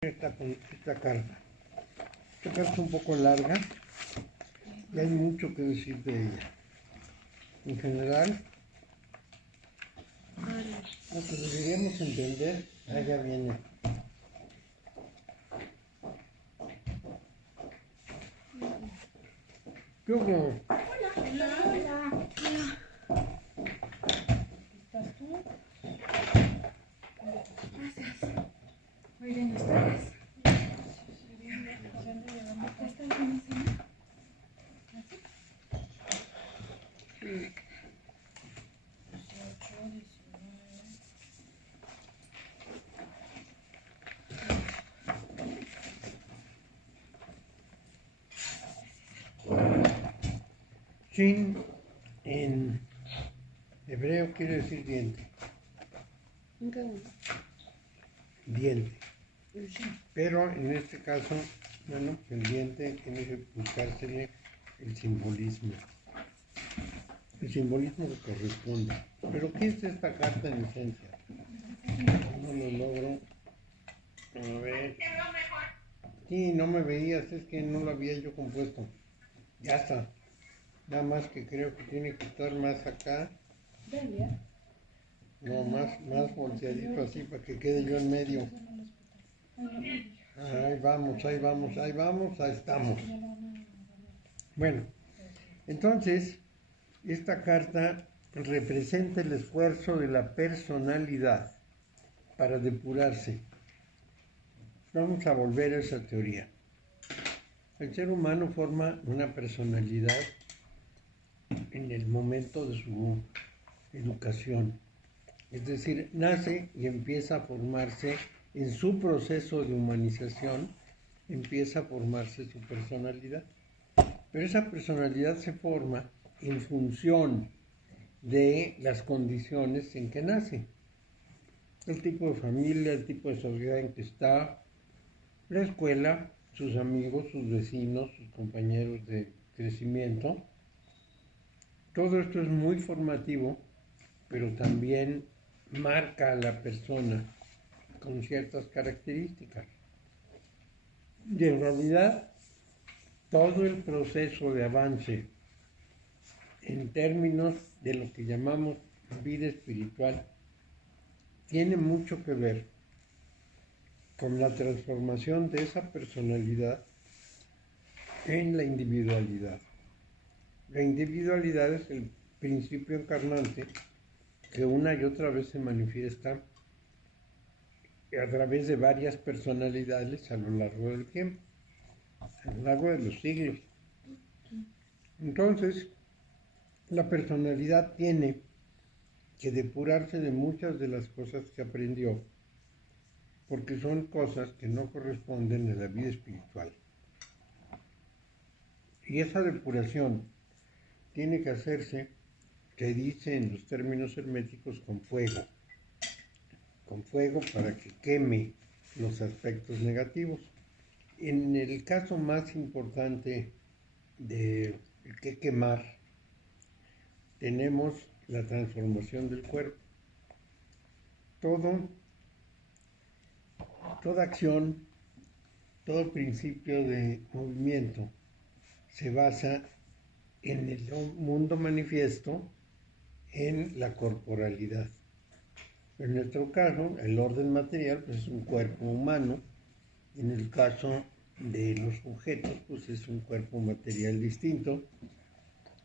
Esta carta. Esta carta es un poco larga y hay mucho que decir de ella. En general, lo que deberíamos entender, ya viene. ¿Qué hubo? Hola. ¿Estás tú? Gracias. Muy bien, ¿ustedes? ¿Ya estás bien, señor? Sí. 18, 19. Shin en hebreo quiere decir diente. Diente. Pero en este caso, bueno, el diente tiene que buscársele el simbolismo. El simbolismo que corresponde. Pero ¿qué es esta carta en esencia? No lo logro. A ver. Sí, no me veías, es que no lo había yo compuesto. Ya está. Nada más que creo que tiene que estar más acá. No, más volteadito así para que quede yo en medio. Ahí vamos, ahí estamos. Bueno, entonces, esta carta representa el esfuerzo de la personalidad para depurarse. Vamos a volver a esa teoría. El ser humano forma una personalidad en el momento de su educación. Es decir, nace y empieza a formarse en su proceso de humanización, empieza a formarse su personalidad. Pero esa personalidad se forma en función de las condiciones en que nace. El tipo de familia, el tipo de sociedad en que está, la escuela, sus amigos, sus vecinos, sus compañeros de crecimiento. Todo esto es muy formativo, pero también marca a la persona con ciertas características. Y en realidad, todo el proceso de avance en términos de lo que llamamos vida espiritual tiene mucho que ver con la transformación de esa personalidad en la individualidad. La individualidad es el principio encarnante que una y otra vez se manifiesta a través de varias personalidades a lo largo del tiempo, a lo largo de los siglos. Entonces, la personalidad tiene que depurarse de muchas de las cosas que aprendió, porque son cosas que no corresponden a la vida espiritual. Y esa depuración tiene que hacerse, se dice en los términos herméticos, con fuego para que queme los aspectos negativos. En el caso más importante de que quemar, tenemos la transformación del cuerpo. Toda acción, todo principio de movimiento se basa en el mundo manifiesto, en la corporalidad. En nuestro caso, el orden material pues, es un cuerpo humano. En el caso de los objetos, pues es un cuerpo material distinto.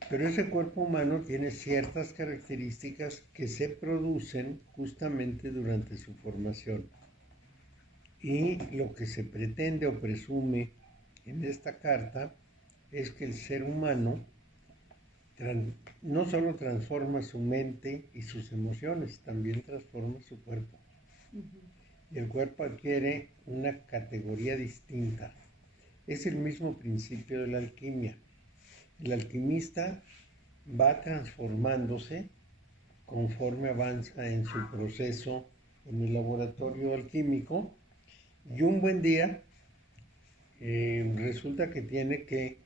Pero ese cuerpo humano tiene ciertas características que se producen justamente durante su formación. Y lo que se pretende o presume en esta carta es que el ser humano no solo transforma su mente y sus emociones, también transforma su cuerpo. Y el cuerpo adquiere una categoría distinta. Es el mismo principio de la alquimia. El alquimista va transformándose conforme avanza en su proceso en el laboratorio alquímico y un buen día resulta que tiene que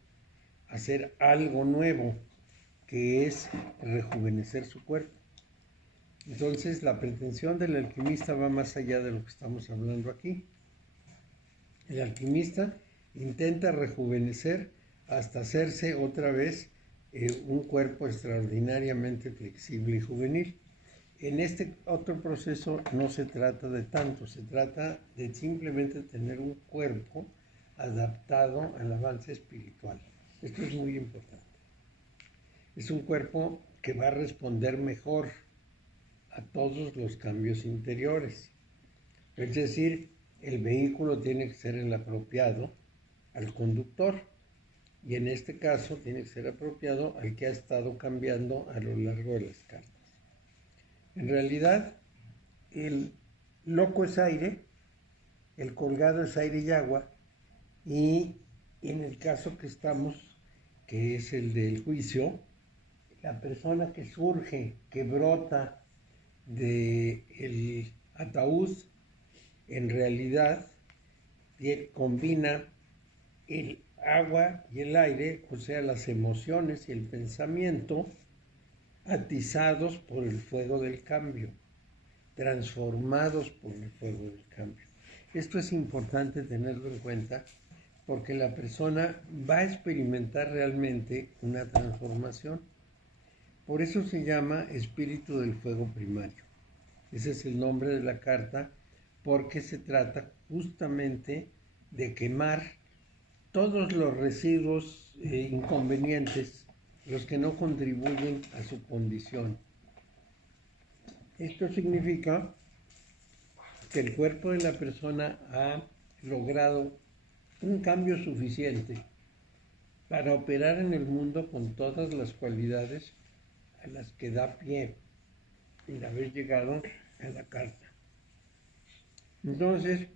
hacer algo nuevo, que es rejuvenecer su cuerpo. Entonces la pretensión del alquimista va más allá de lo que estamos hablando aquí. El alquimista intenta rejuvenecer hasta hacerse otra vez un cuerpo extraordinariamente flexible y juvenil. En este otro proceso no se trata de tanto, se trata de simplemente tener un cuerpo adaptado al avance espiritual. Esto es muy importante. Es un cuerpo que va a responder mejor a todos los cambios interiores. Es decir, el vehículo tiene que ser el apropiado al conductor y en este caso tiene que ser apropiado al que ha estado cambiando a lo largo de las cartas. En realidad, el loco es aire, el colgado es aire y agua, y en el caso que estamos, que es el del juicio, la persona que surge, que brota del ataúd, en realidad combina el agua y el aire, o sea, las emociones y el pensamiento, atizados por el fuego del cambio, transformados por el fuego del cambio. Esto es importante tenerlo en cuenta porque la persona va a experimentar realmente una transformación. Por eso se llama espíritu del fuego primario. Ese es el nombre de la carta, porque se trata justamente de quemar todos los residuos inconvenientes, los que no contribuyen a su condición. Esto significa que el cuerpo de la persona ha logrado un cambio suficiente para operar en el mundo con todas las cualidades a las que da pie sin haber llegado a la carta. Entonces,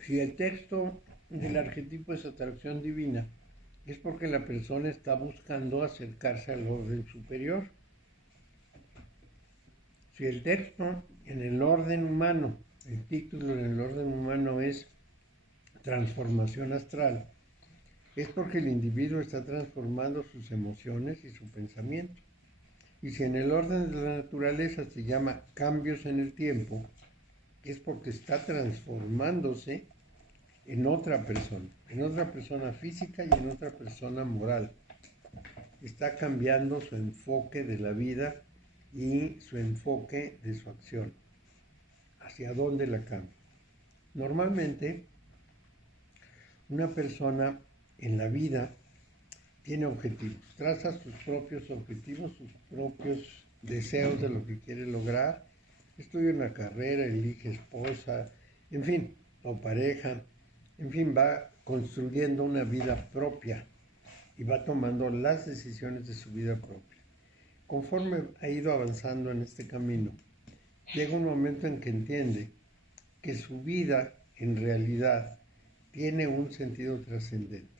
si el texto del arquetipo es atracción divina, es porque la persona está buscando acercarse al orden superior. Si el texto en el orden humano, el título en el orden humano es transformación astral, es porque el individuo está transformando sus emociones y su pensamiento. Y si en el orden de la naturaleza se llama cambios en el tiempo, es porque está transformándose en otra persona física y en otra persona moral. Está cambiando su enfoque de la vida y su enfoque de su acción. ¿Hacia dónde la cambia? Normalmente, una persona en la vida tiene objetivos, traza sus propios objetivos, sus propios deseos de lo que quiere lograr, estudia una carrera, elige esposa, en fin, o pareja, en fin, va construyendo una vida propia y va tomando las decisiones de su vida propia. Conforme ha ido avanzando en este camino, llega un momento en que entiende que su vida en realidad tiene un sentido trascendente,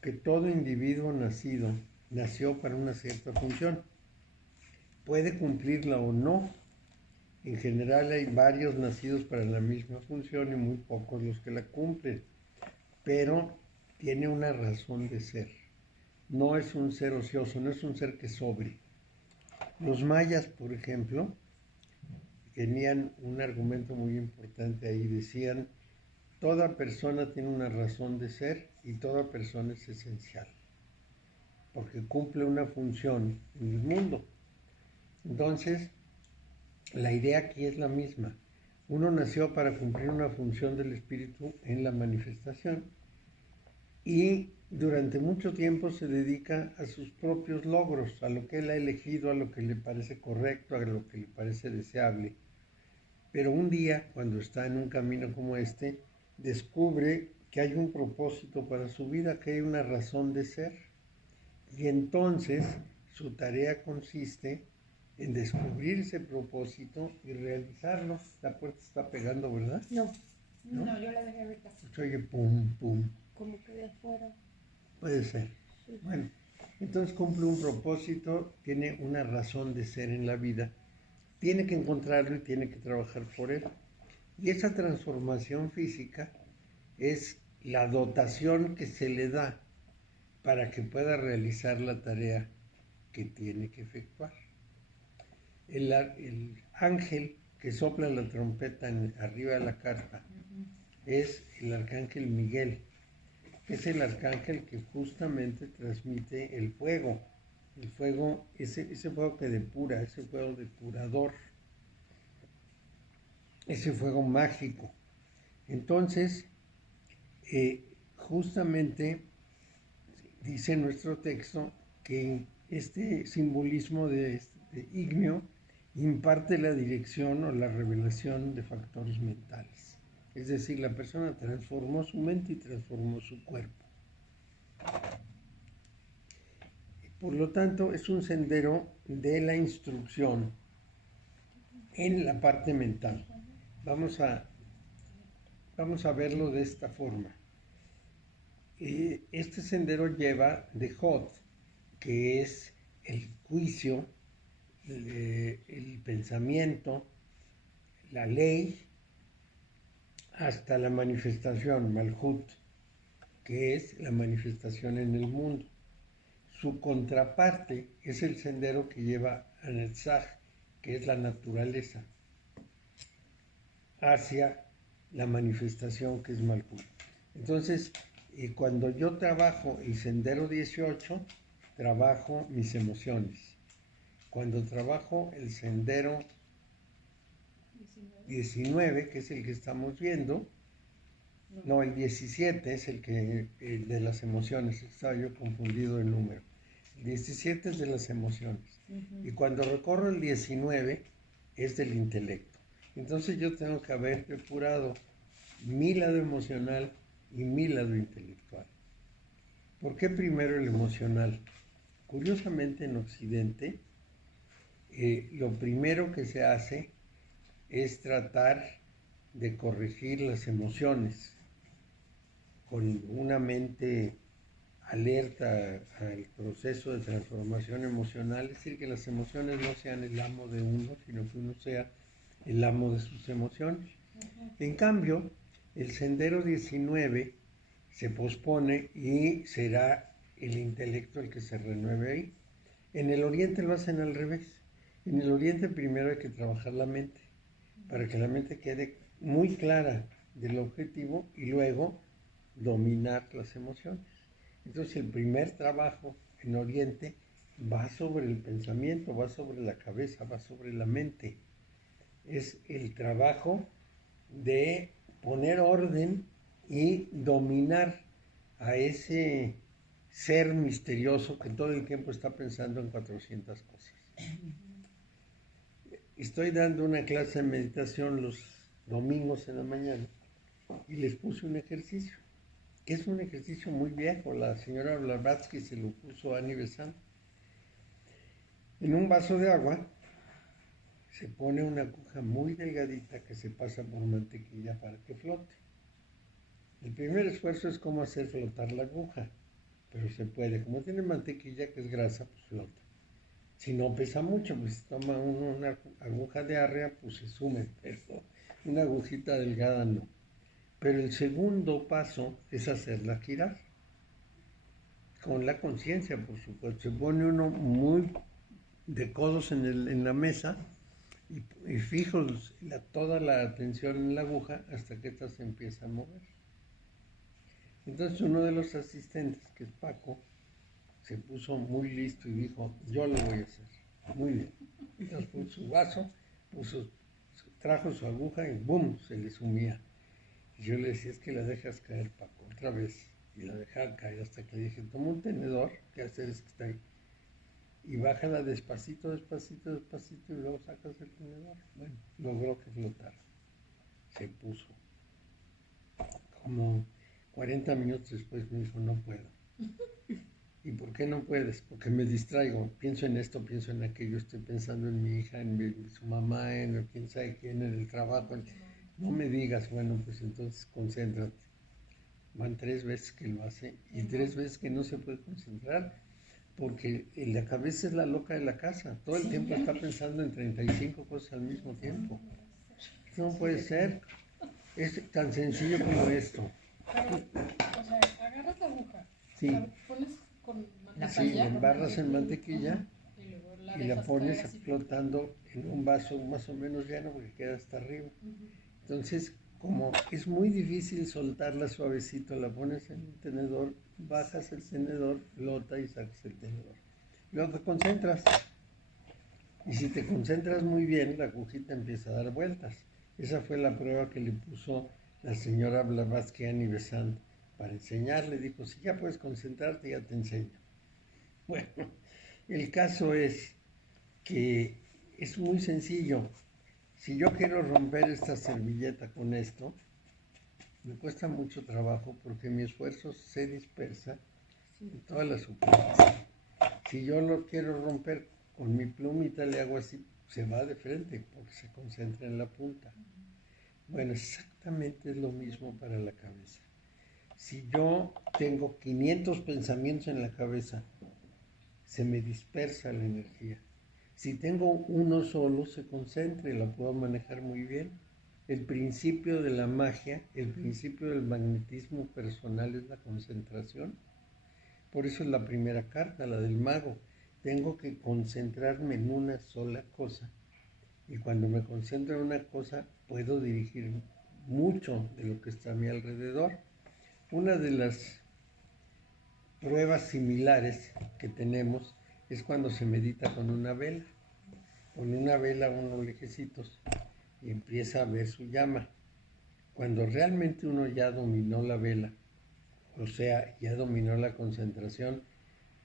que todo individuo nació para una cierta función. Puede cumplirla o no. En general hay varios nacidos para la misma función y muy pocos los que la cumplen, pero tiene una razón de ser. No es un ser ocioso, no es un ser que sobre. Los mayas, por ejemplo, tenían un argumento muy importante ahí. Decían, toda persona tiene una razón de ser y toda persona es esencial, porque cumple una función en el mundo. Entonces, la idea aquí es la misma. Uno nació para cumplir una función del espíritu en la manifestación y durante mucho tiempo se dedica a sus propios logros, a lo que él ha elegido, a lo que le parece correcto, a lo que le parece deseable. Pero un día, cuando está en un camino como este, descubre que hay un propósito para su vida, que hay una razón de ser. Y entonces su tarea consiste en descubrir ese propósito y realizarlo. La puerta está pegando, ¿verdad? No, yo la dejé abierta. Se oye pum, pum. Como que de afuera. Puede ser. Sí. Bueno, entonces cumple un propósito, tiene una razón de ser en la vida, tiene que encontrarlo y tiene que trabajar por él. Y esa transformación física es la dotación que se le da para que pueda realizar la tarea que tiene que efectuar. El ángel que sopla la trompeta arriba de la carta es el arcángel Miguel, que es el arcángel que justamente transmite el fuego. El fuego, ese fuego que depura, ese fuego depurador, ese fuego mágico. Entonces, justamente dice nuestro texto que este simbolismo de ígneo imparte la dirección o la revelación de factores mentales. Es decir, la persona transformó su mente y transformó su cuerpo. Por lo tanto, es un sendero de la instrucción en la parte mental. Vamos a verlo de esta forma. Este sendero lleva de Hod, que es el juicio, el pensamiento, la ley, hasta la manifestación, Malhut, que es la manifestación en el mundo. Su contraparte es el sendero que lleva a Netzach, que es la naturaleza, hacia la manifestación que es Malhut. Entonces, cuando yo trabajo el sendero 18, trabajo mis emociones. Cuando trabajo el sendero 19, que es el que estamos viendo, no, el 17 es el de las emociones, estaba yo confundido el número. El 17 es de las emociones. Y cuando recorro el 19 es del intelecto. Entonces yo tengo que haber depurado mi lado emocional y mi lado intelectual. ¿Por qué primero el emocional? Curiosamente en Occidente, lo primero que se hace es tratar de corregir las emociones con una mente alerta al proceso de transformación emocional, es decir, que las emociones no sean el amo de uno, sino que uno sea el amo de sus emociones. En cambio, el sendero 19 se pospone y será el intelecto el que se renueve ahí. En el Oriente lo hacen al revés. En el Oriente primero hay que trabajar la mente, para que la mente quede muy clara del objetivo y luego dominar las emociones. Entonces el primer trabajo en Oriente va sobre el pensamiento, va sobre la cabeza, va sobre la mente. Es el trabajo de poner orden y dominar a ese ser misterioso que todo el tiempo está pensando en 400 cosas. Estoy dando una clase de meditación los domingos en la mañana y les puse un ejercicio, que es un ejercicio muy viejo. La señora Blavatsky se lo puso a Annie Besant. En un vaso de agua se pone una aguja muy delgadita que se pasa por mantequilla para que flote. El primer esfuerzo es cómo hacer flotar la aguja, pero se puede. Como tiene mantequilla, que es grasa, pues flota. Si no pesa mucho, pues si toma uno una aguja de arrea, pues se sume, pero una agujita delgada no. Pero el segundo paso es hacerla girar, con la conciencia, por supuesto. Se pone uno muy de codos en la mesa y fijo toda la atención en la aguja hasta que ésta se empieza a mover. Entonces uno de los asistentes, que es Paco, se puso muy listo y dijo, yo lo voy a hacer. Muy bien. Entonces puso su vaso, trajo su aguja y ¡bum!, se le sumía. Y yo le decía, es que la dejas caer, Paco, otra vez. Y la dejaba caer hasta que le dije, toma un tenedor, ¿qué hacer es que está ahí? Y bájala despacito, despacito, despacito y luego sacas el tenedor. Bueno, logró que flotara. Se puso. Como 40 minutos después me dijo, no puedo. ¿Y por qué no puedes? Porque me distraigo, pienso en esto, pienso en aquello, estoy pensando en mi hija, en su mamá, en quién sabe quién, en el trabajo. No me digas, bueno, pues entonces concéntrate. Van 3 veces que lo hace y 3 veces que no se puede concentrar, porque la cabeza es la loca de la casa, todo el tiempo está pensando en 35 cosas al mismo tiempo. No puede ser, es tan sencillo como esto. Pero, o sea, agarras la aguja, Sí. la pones con mantequilla. Sí, la embarras en mantequilla y luego y la pones caer así. flotando en un vaso más o menos lleno porque queda hasta arriba. Entonces, como es muy difícil soltarla suavecito, la pones en un tenedor, bajas el tenedor, flota y sacas el tenedor. Luego te concentras. Y si te concentras muy bien, la agujita empieza a dar vueltas. Esa fue la prueba que le puso la señora Blavatsky a Annie Besant para enseñarle. Dijo, si ya puedes concentrarte, ya te enseño. Bueno, el caso es que es muy sencillo. Si yo quiero romper esta servilleta con esto, me cuesta mucho trabajo porque mi esfuerzo se dispersa en toda la superficie. Si yo lo quiero romper con mi plumita, le hago así, se va de frente porque se concentra en la punta. Bueno, exactamente es lo mismo para la cabeza. Si yo tengo 500 pensamientos en la cabeza, se me dispersa la energía. Si tengo uno solo, se concentra y la puedo manejar muy bien. El principio de la magia, el principio del magnetismo personal es la concentración. Por eso es la primera carta, la del mago. Tengo que concentrarme en una sola cosa. Y cuando me concentro en una cosa, puedo dirigir mucho de lo que está a mi alrededor. Una de las pruebas similares que tenemos es cuando se medita con una vela. Con una vela unos lejecitos y empieza a ver su llama. Cuando realmente uno ya dominó la vela, o sea, ya dominó la concentración,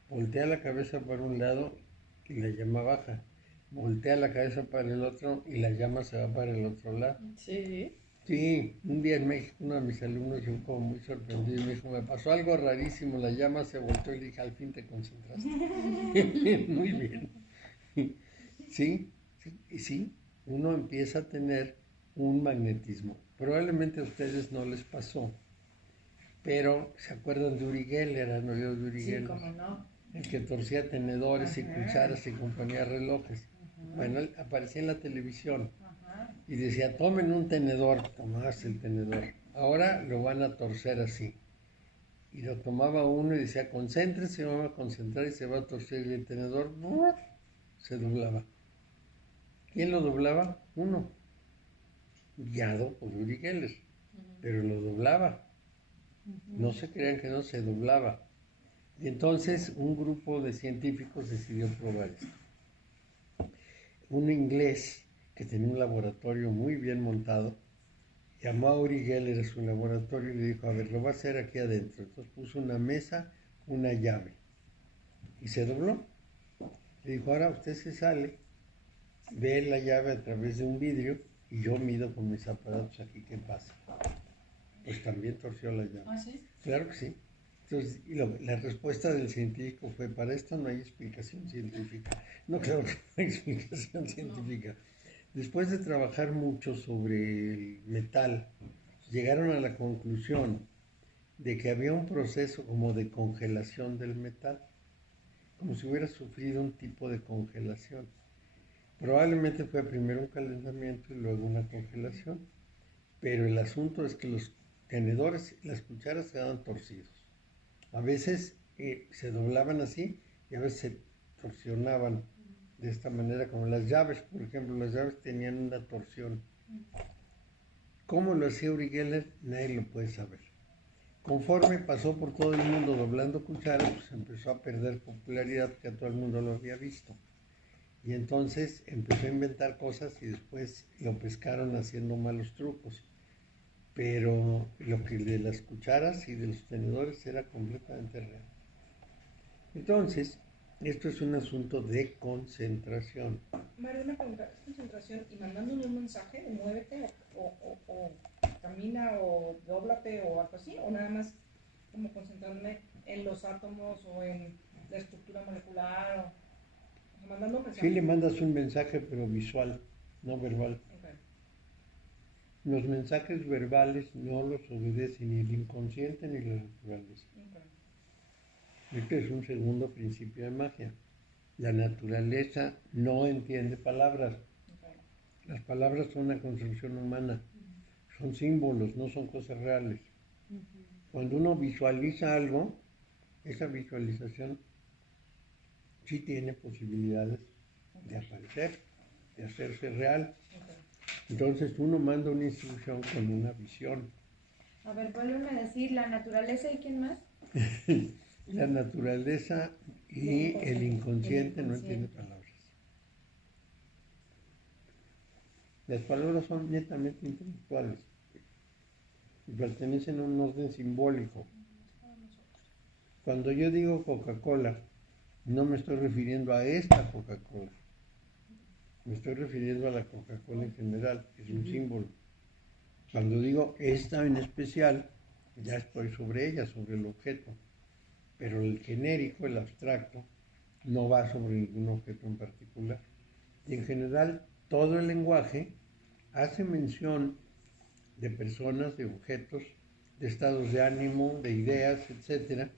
voltea la cabeza para un lado y la llama baja. Voltea la cabeza para el otro y la llama se va para el otro lado. Sí. Sí, un día en México uno de mis alumnos llegó como muy sorprendido y me dijo, me pasó algo rarísimo, la llama se volteó y le dije, al fin te concentraste. Muy bien. Sí, sí, uno empieza a tener un magnetismo. Probablemente a ustedes no les pasó, pero ¿se acuerdan de Uri Geller? ¿Han oído de Uri Geller? Sí, cómo no. El que torcía tenedores y cucharas y componía relojes. Bueno, él aparecía en la televisión y decía, tomen un tenedor, tomabas el tenedor. Ahora lo van a torcer así. Y lo tomaba uno y decía, concéntrese, se va a concentrar y se va a torcer. Y el tenedor se doblaba. ¿Quién lo doblaba? Uno, guiado por Uri Geller, pero lo doblaba. No se crean que no se doblaba. Y entonces un grupo de científicos decidió probar esto. Un inglés que tenía un laboratorio muy bien montado, llamó a Uri Geller a su laboratorio y le dijo, a ver, lo va a hacer aquí adentro. Entonces puso una mesa, una llave y se dobló. Le dijo, ahora usted se sale, ve la llave a través de un vidrio y yo mido con mis aparatos aquí qué pasa. Pues también torció la llave. ¿Ah, sí? Claro que sí. Entonces, la respuesta del científico fue, para esto no hay explicación científica. No, claro que no hay explicación científica. Después de trabajar mucho sobre el metal, llegaron a la conclusión de que había un proceso como de congelación del metal, como si hubiera sufrido un tipo de congelación. Probablemente fue primero un calentamiento y luego una congelación, pero el asunto es que los tenedores y las cucharas quedaban torcidos. A veces se doblaban así y a veces se torsionaban de esta manera, como las llaves, por ejemplo, las llaves tenían una torsión. ¿Cómo lo hacía Uri Geller? Nadie lo puede saber. Conforme pasó por todo el mundo doblando cucharas, pues empezó a perder popularidad porque a todo el mundo lo había visto. Y entonces empezó a inventar cosas y después lo pescaron haciendo malos trucos. Pero lo que de las cucharas y de los tenedores era completamente real. Entonces, esto es un asunto de concentración. Mario, una pregunta, ¿es concentración y mandándole un mensaje, muévete o camina o dóblate o algo así? ¿O nada más como concentrarme en los átomos o en la estructura molecular? O sea, mandando un mensaje. Sí le mandas un mensaje, pero visual, no verbal. Okay. Los mensajes verbales no los obedece ni el inconsciente ni la naturaleza. Okay. Este es un segundo principio de magia. La naturaleza no entiende palabras. Okay. Las palabras son una construcción humana. Son símbolos, no son cosas reales. Cuando uno visualiza algo, esa visualización sí tiene posibilidades de aparecer, de hacerse real. Okay. Entonces uno manda una instrucción con una visión. A ver, vuelven a decir la naturaleza y quién más. La naturaleza y el inconsciente no entienden palabras. Las palabras son netamente intelectuales y pertenecen a un orden simbólico. Cuando yo digo Coca-Cola, no me estoy refiriendo a esta Coca-Cola. Me estoy refiriendo a la Coca-Cola en general, es un símbolo. Cuando digo esta en especial, ya estoy sobre ella, sobre el objeto. Pero el genérico, el abstracto, no va sobre ningún objeto en particular. Y en general, todo el lenguaje hace mención de personas, de objetos, de estados de ánimo, de ideas, etcétera,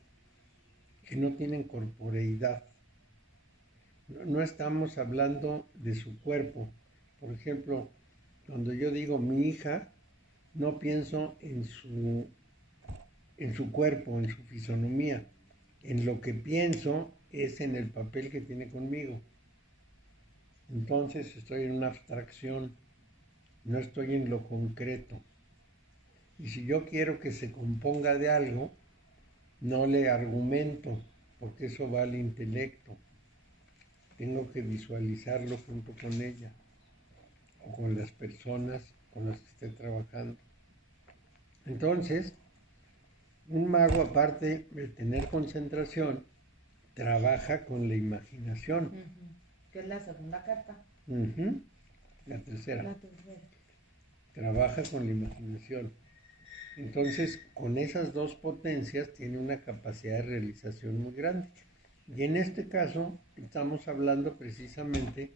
que no tienen corporeidad. No estamos hablando de su cuerpo. Por ejemplo, cuando yo digo mi hija, no pienso en su cuerpo, en su fisonomía. En lo que pienso es en el papel que tiene conmigo. Entonces estoy en una abstracción, no estoy en lo concreto. Y si yo quiero que se componga de algo, no le argumento, porque eso va al intelecto. Tengo que visualizarlo junto con ella o con las personas con las que esté trabajando. Entonces, un mago, aparte de tener concentración, trabaja con la imaginación. Que es la segunda carta. La tercera. La tercera. Trabaja con la imaginación. Entonces, con esas dos potencias tiene una capacidad de realización muy grande. Y en este caso, estamos hablando precisamente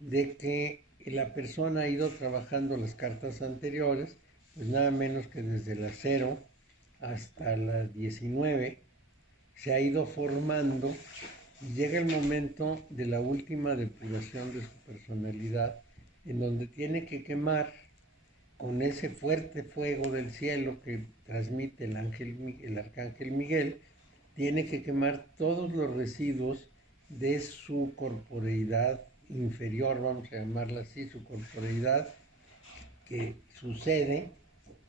de que la persona ha ido trabajando las cartas anteriores, pues nada menos que desde la 0 hasta la 19, se ha ido formando y llega el momento de la última depuración de su personalidad, en donde tiene que quemar con ese fuerte fuego del cielo que transmite el arcángel Miguel, tiene que quemar todos los residuos de su corporeidad inferior, vamos a llamarla así, su corporeidad que sucede,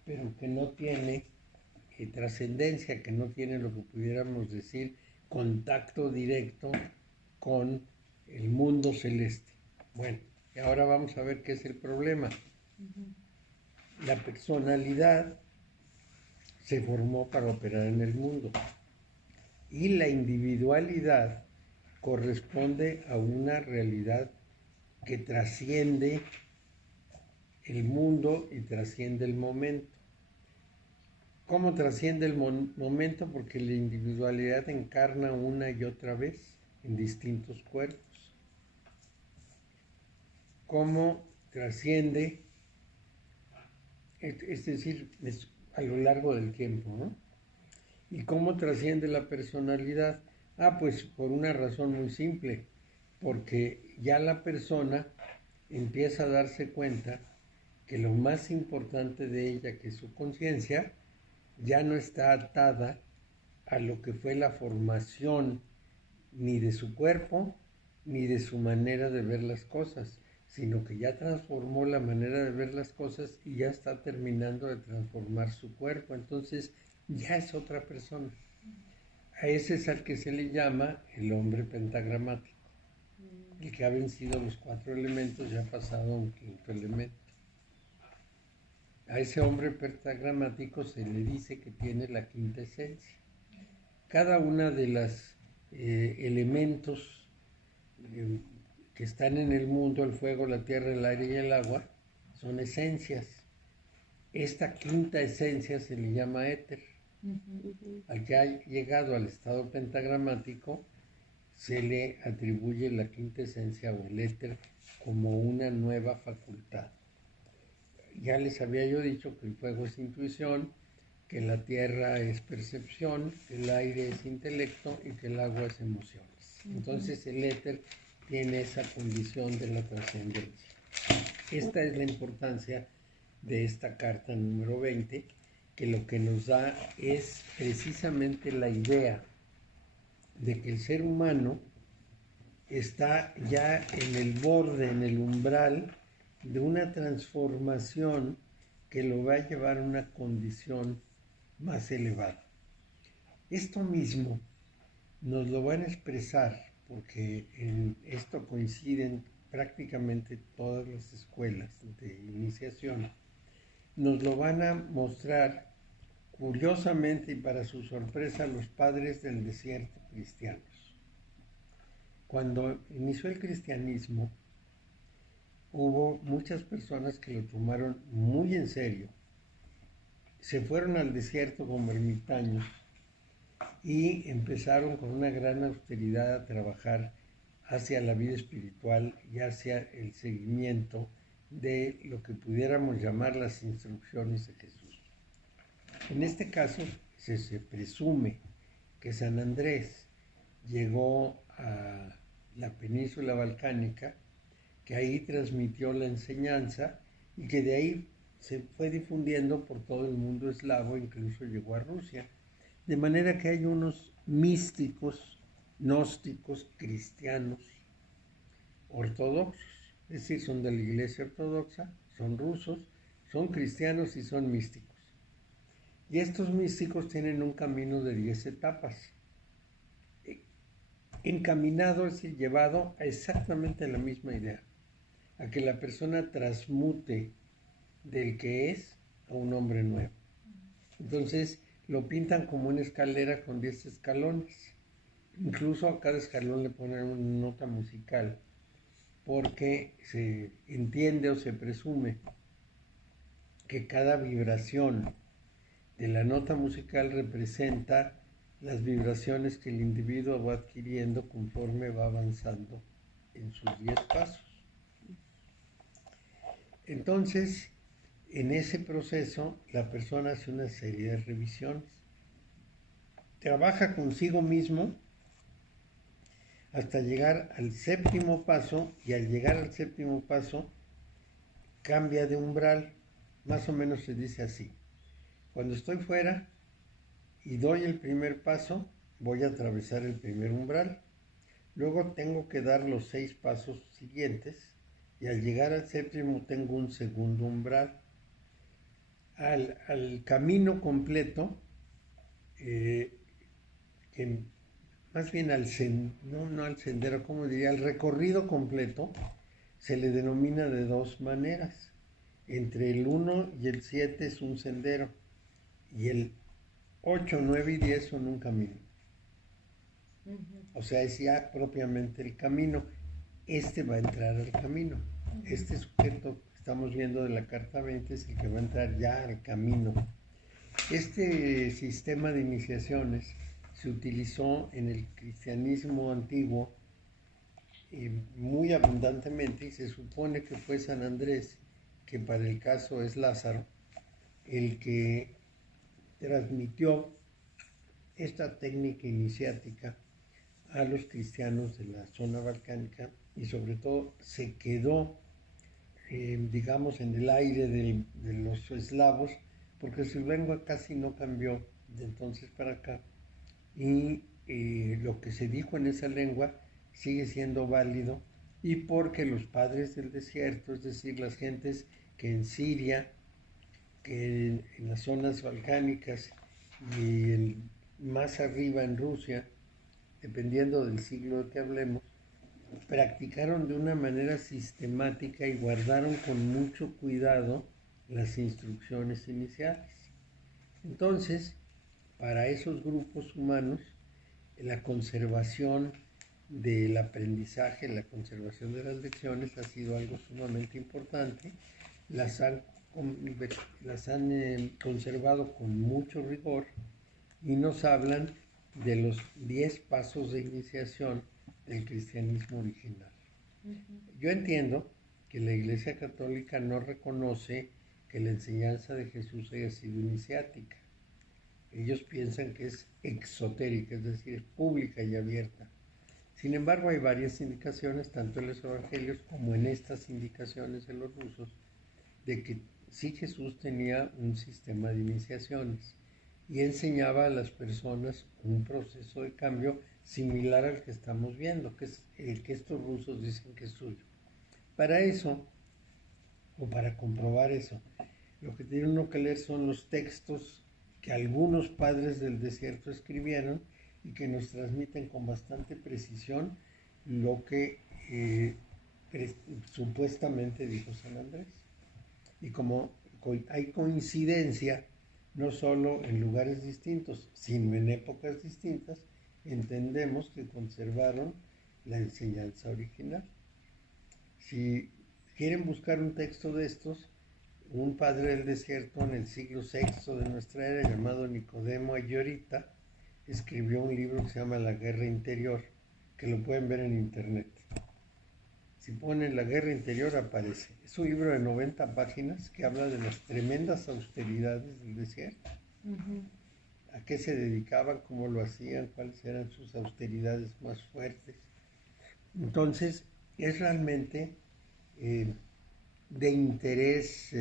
pero que no tiene trascendencia, que no tiene lo que pudiéramos decir contacto directo con el mundo celeste. Bueno, y ahora vamos a ver qué es el problema. La personalidad se formó para operar en el mundo y la individualidad corresponde a una realidad que trasciende el mundo y trasciende el momento. ¿Cómo trasciende el momento? Porque la individualidad encarna una y otra vez en distintos cuerpos. ¿Cómo trasciende? Es decir, a lo largo del tiempo, ¿no? ¿Y cómo trasciende la personalidad? Pues por una razón muy simple, porque ya la persona empieza a darse cuenta que lo más importante de ella, que es su conciencia, ya no está atada a lo que fue la formación ni de su cuerpo, ni de su manera de ver las cosas, sino que ya transformó la manera de ver las cosas y ya está terminando de transformar su cuerpo. Entonces ya es otra persona. A ese es al que se le llama el hombre pentagramático, el que ha vencido los 4 elementos y ha pasado a un 5º elemento. A ese hombre pentagramático se le dice que tiene la 5ª esencia. Cada una de los elementos que están en el mundo, el fuego, la tierra, el aire y el agua, son esencias. Esta 5ª esencia se le llama éter. Al que ha llegado al estado pentagramático se le atribuye la 5ª esencia o el éter como una nueva facultad. Ya les había yo dicho que el fuego es intuición, que la tierra es percepción, que el aire es intelecto y que el agua es emociones. Entonces el éter tiene esa condición de la trascendencia. Esta es la importancia de esta carta número 20, que lo que nos da es precisamente la idea de que el ser humano está ya en el borde, en el umbral de una transformación que lo va a llevar a una condición más elevada. Esto mismo nos lo van a expresar, porque en esto coinciden prácticamente todas las escuelas de iniciación, nos lo van a mostrar curiosamente y para su sorpresa los padres del desierto cristianos. Cuando inició el cristianismo, hubo muchas personas que lo tomaron muy en serio. Se fueron al desierto como ermitaños y empezaron con una gran austeridad a trabajar hacia la vida espiritual y hacia el seguimiento de lo que pudiéramos llamar las instrucciones de Jesús. En este caso se presume que San Andrés llegó a la península balcánica, que ahí transmitió la enseñanza y que de ahí se fue difundiendo por todo el mundo eslavo, incluso llegó a Rusia. De manera que hay unos místicos, gnósticos, cristianos, ortodoxos, es decir, son de la Iglesia Ortodoxa, son rusos, son cristianos y son místicos. Y estos místicos tienen un camino de 10 etapas, encaminado, es decir, llevado a exactamente la misma idea, a que la persona transmute del que es a un hombre nuevo. Entonces lo pintan como una escalera con 10 escalones. Incluso a cada escalón le ponen una nota musical, porque se entiende o se presume que cada vibración de la nota musical representa las vibraciones que el individuo va adquiriendo conforme va avanzando en sus 10 pasos. Entonces, en ese proceso, la persona hace una serie de revisiones. Trabaja consigo mismo hasta llegar al 7º paso, y al llegar al 7º paso, cambia de umbral. Más o menos se dice así: cuando estoy fuera y doy el primer paso, voy a atravesar el primer umbral. Luego tengo que dar los 6 pasos siguientes, y al llegar al 7º tengo un segundo umbral. Al camino completo, más bien al sendero, ¿cómo diría? Al recorrido completo se le denomina de 2 maneras. Entre el 1 y el 7 es un sendero, y el 8, 9 y 10 son un camino. O sea, es ya propiamente el camino. Este va a entrar al camino. Este sujeto que estamos viendo de la carta 20 es el que va a entrar ya al camino. Este sistema de iniciaciones se utilizó en el cristianismo antiguo muy abundantemente, y se supone que fue San Andrés, que para el caso es Lázaro, el que transmitió esta técnica iniciática a los cristianos de la zona balcánica, y sobre todo se quedó, digamos, en el aire de los eslavos, porque su lengua casi no cambió de entonces para acá, y lo que se dijo en esa lengua sigue siendo válido, y porque los padres del desierto, es decir, las gentes que en Siria, que en las zonas balcánicas y más arriba en Rusia, dependiendo del siglo de que hablemos, practicaron de una manera sistemática y guardaron con mucho cuidado las instrucciones iniciales. Entonces, para esos grupos humanos, la conservación del aprendizaje, la conservación de las lecciones ha sido algo sumamente importante. Las han conservado con mucho rigor, y nos hablan de los 10 pasos de iniciación del cristianismo original. Yo entiendo que la Iglesia Católica no reconoce que la enseñanza de Jesús haya sido iniciática. Ellos piensan que es exotérica, es decir, pública y abierta. Sin embargo, hay varias indicaciones, tanto en los evangelios como en estas indicaciones de los rusos, de que sí, Jesús tenía un sistema de iniciaciones y enseñaba a las personas un proceso de cambio similar al que estamos viendo, que es el que estos rusos dicen que es suyo. Para eso, o para comprobar eso. Lo que tiene uno que leer son los textos que algunos padres del desierto escribieron y que nos transmiten con bastante precisión lo que supuestamente dijo San Andrés. Y como hay coincidencia, no solo en lugares distintos, sino en épocas distintas, entendemos que conservaron la enseñanza original. Si quieren buscar un texto de estos, un padre del desierto en el siglo VI de nuestra era, llamado Nicodemo Ayorita, escribió un libro que se llama La Guerra Interior, que lo pueden ver en internet. Si ponen La Guerra Interior aparece. Es un libro de 90 páginas que habla de las tremendas austeridades del desierto. A qué se dedicaban, cómo lo hacían, cuáles eran sus austeridades más fuertes. Entonces, es realmente de interés,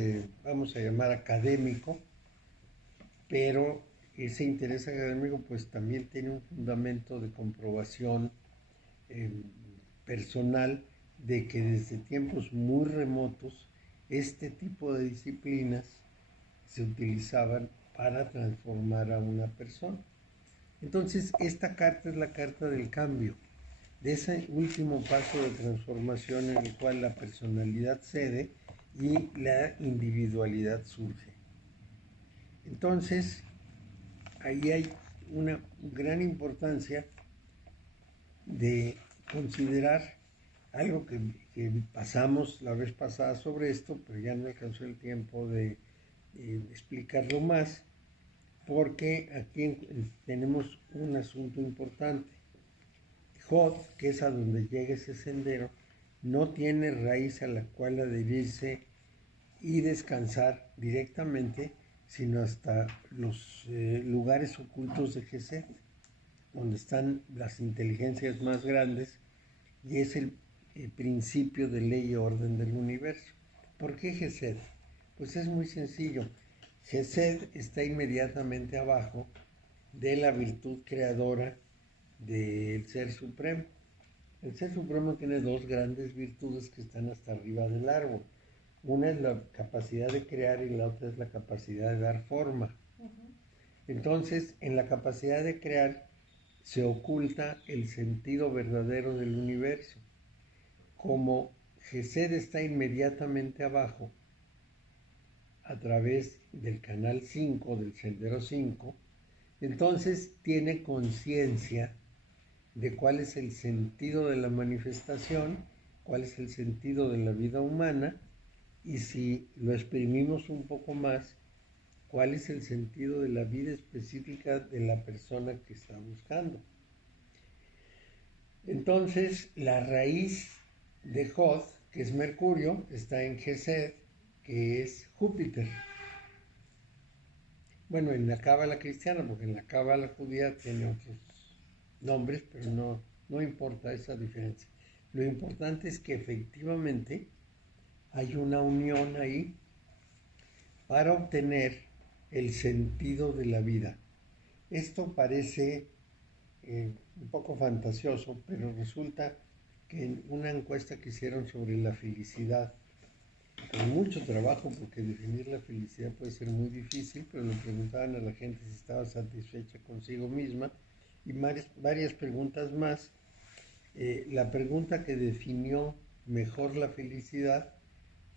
vamos a llamar académico, pero ese interés académico pues también tiene un fundamento de comprobación personal de que desde tiempos muy remotos este tipo de disciplinas se utilizaban para transformar a una persona. Entonces, esta carta es la carta del cambio, de ese último paso de transformación en el cual la personalidad cede y la individualidad surge. Entonces, ahí hay una gran importancia de considerar algo que pasamos la vez pasada sobre esto, pero ya no alcanzó el tiempo de explicarlo más, porque aquí tenemos un asunto importante. Jod, que es a donde llega ese sendero, no tiene raíz a la cual adherirse y descansar directamente, sino hasta los lugares ocultos de Gesed, donde están las inteligencias más grandes, y es el principio de ley y orden del universo. ¿Por qué Gesed? Pues es muy sencillo. Gesed está inmediatamente abajo de la virtud creadora del Ser Supremo. El Ser Supremo tiene dos grandes virtudes que están hasta arriba del árbol. Una es la capacidad de crear y la otra es la capacidad de dar forma. Entonces, en la capacidad de crear se oculta el sentido verdadero del universo. Como Gesed está inmediatamente abajo, a través del canal 5, del sendero 5, entonces tiene conciencia de cuál es el sentido de la manifestación, cuál es el sentido de la vida humana, y si lo exprimimos un poco más, cuál es el sentido de la vida específica de la persona que está buscando. Entonces, la raíz de Jod, que es Mercurio, está en Gesed, que es Júpiter. Bueno, en la cábala cristiana, porque en la cábala judía tiene otros nombres, pero no importa esa diferencia. Lo importante es que efectivamente hay una unión ahí para obtener el sentido de la vida. Esto parece un poco fantasioso, pero resulta que en una encuesta que hicieron sobre la felicidad, con mucho trabajo, porque definir la felicidad puede ser muy difícil, pero le preguntaban a la gente si estaba satisfecha consigo misma, y varias preguntas más. La pregunta que definió mejor la felicidad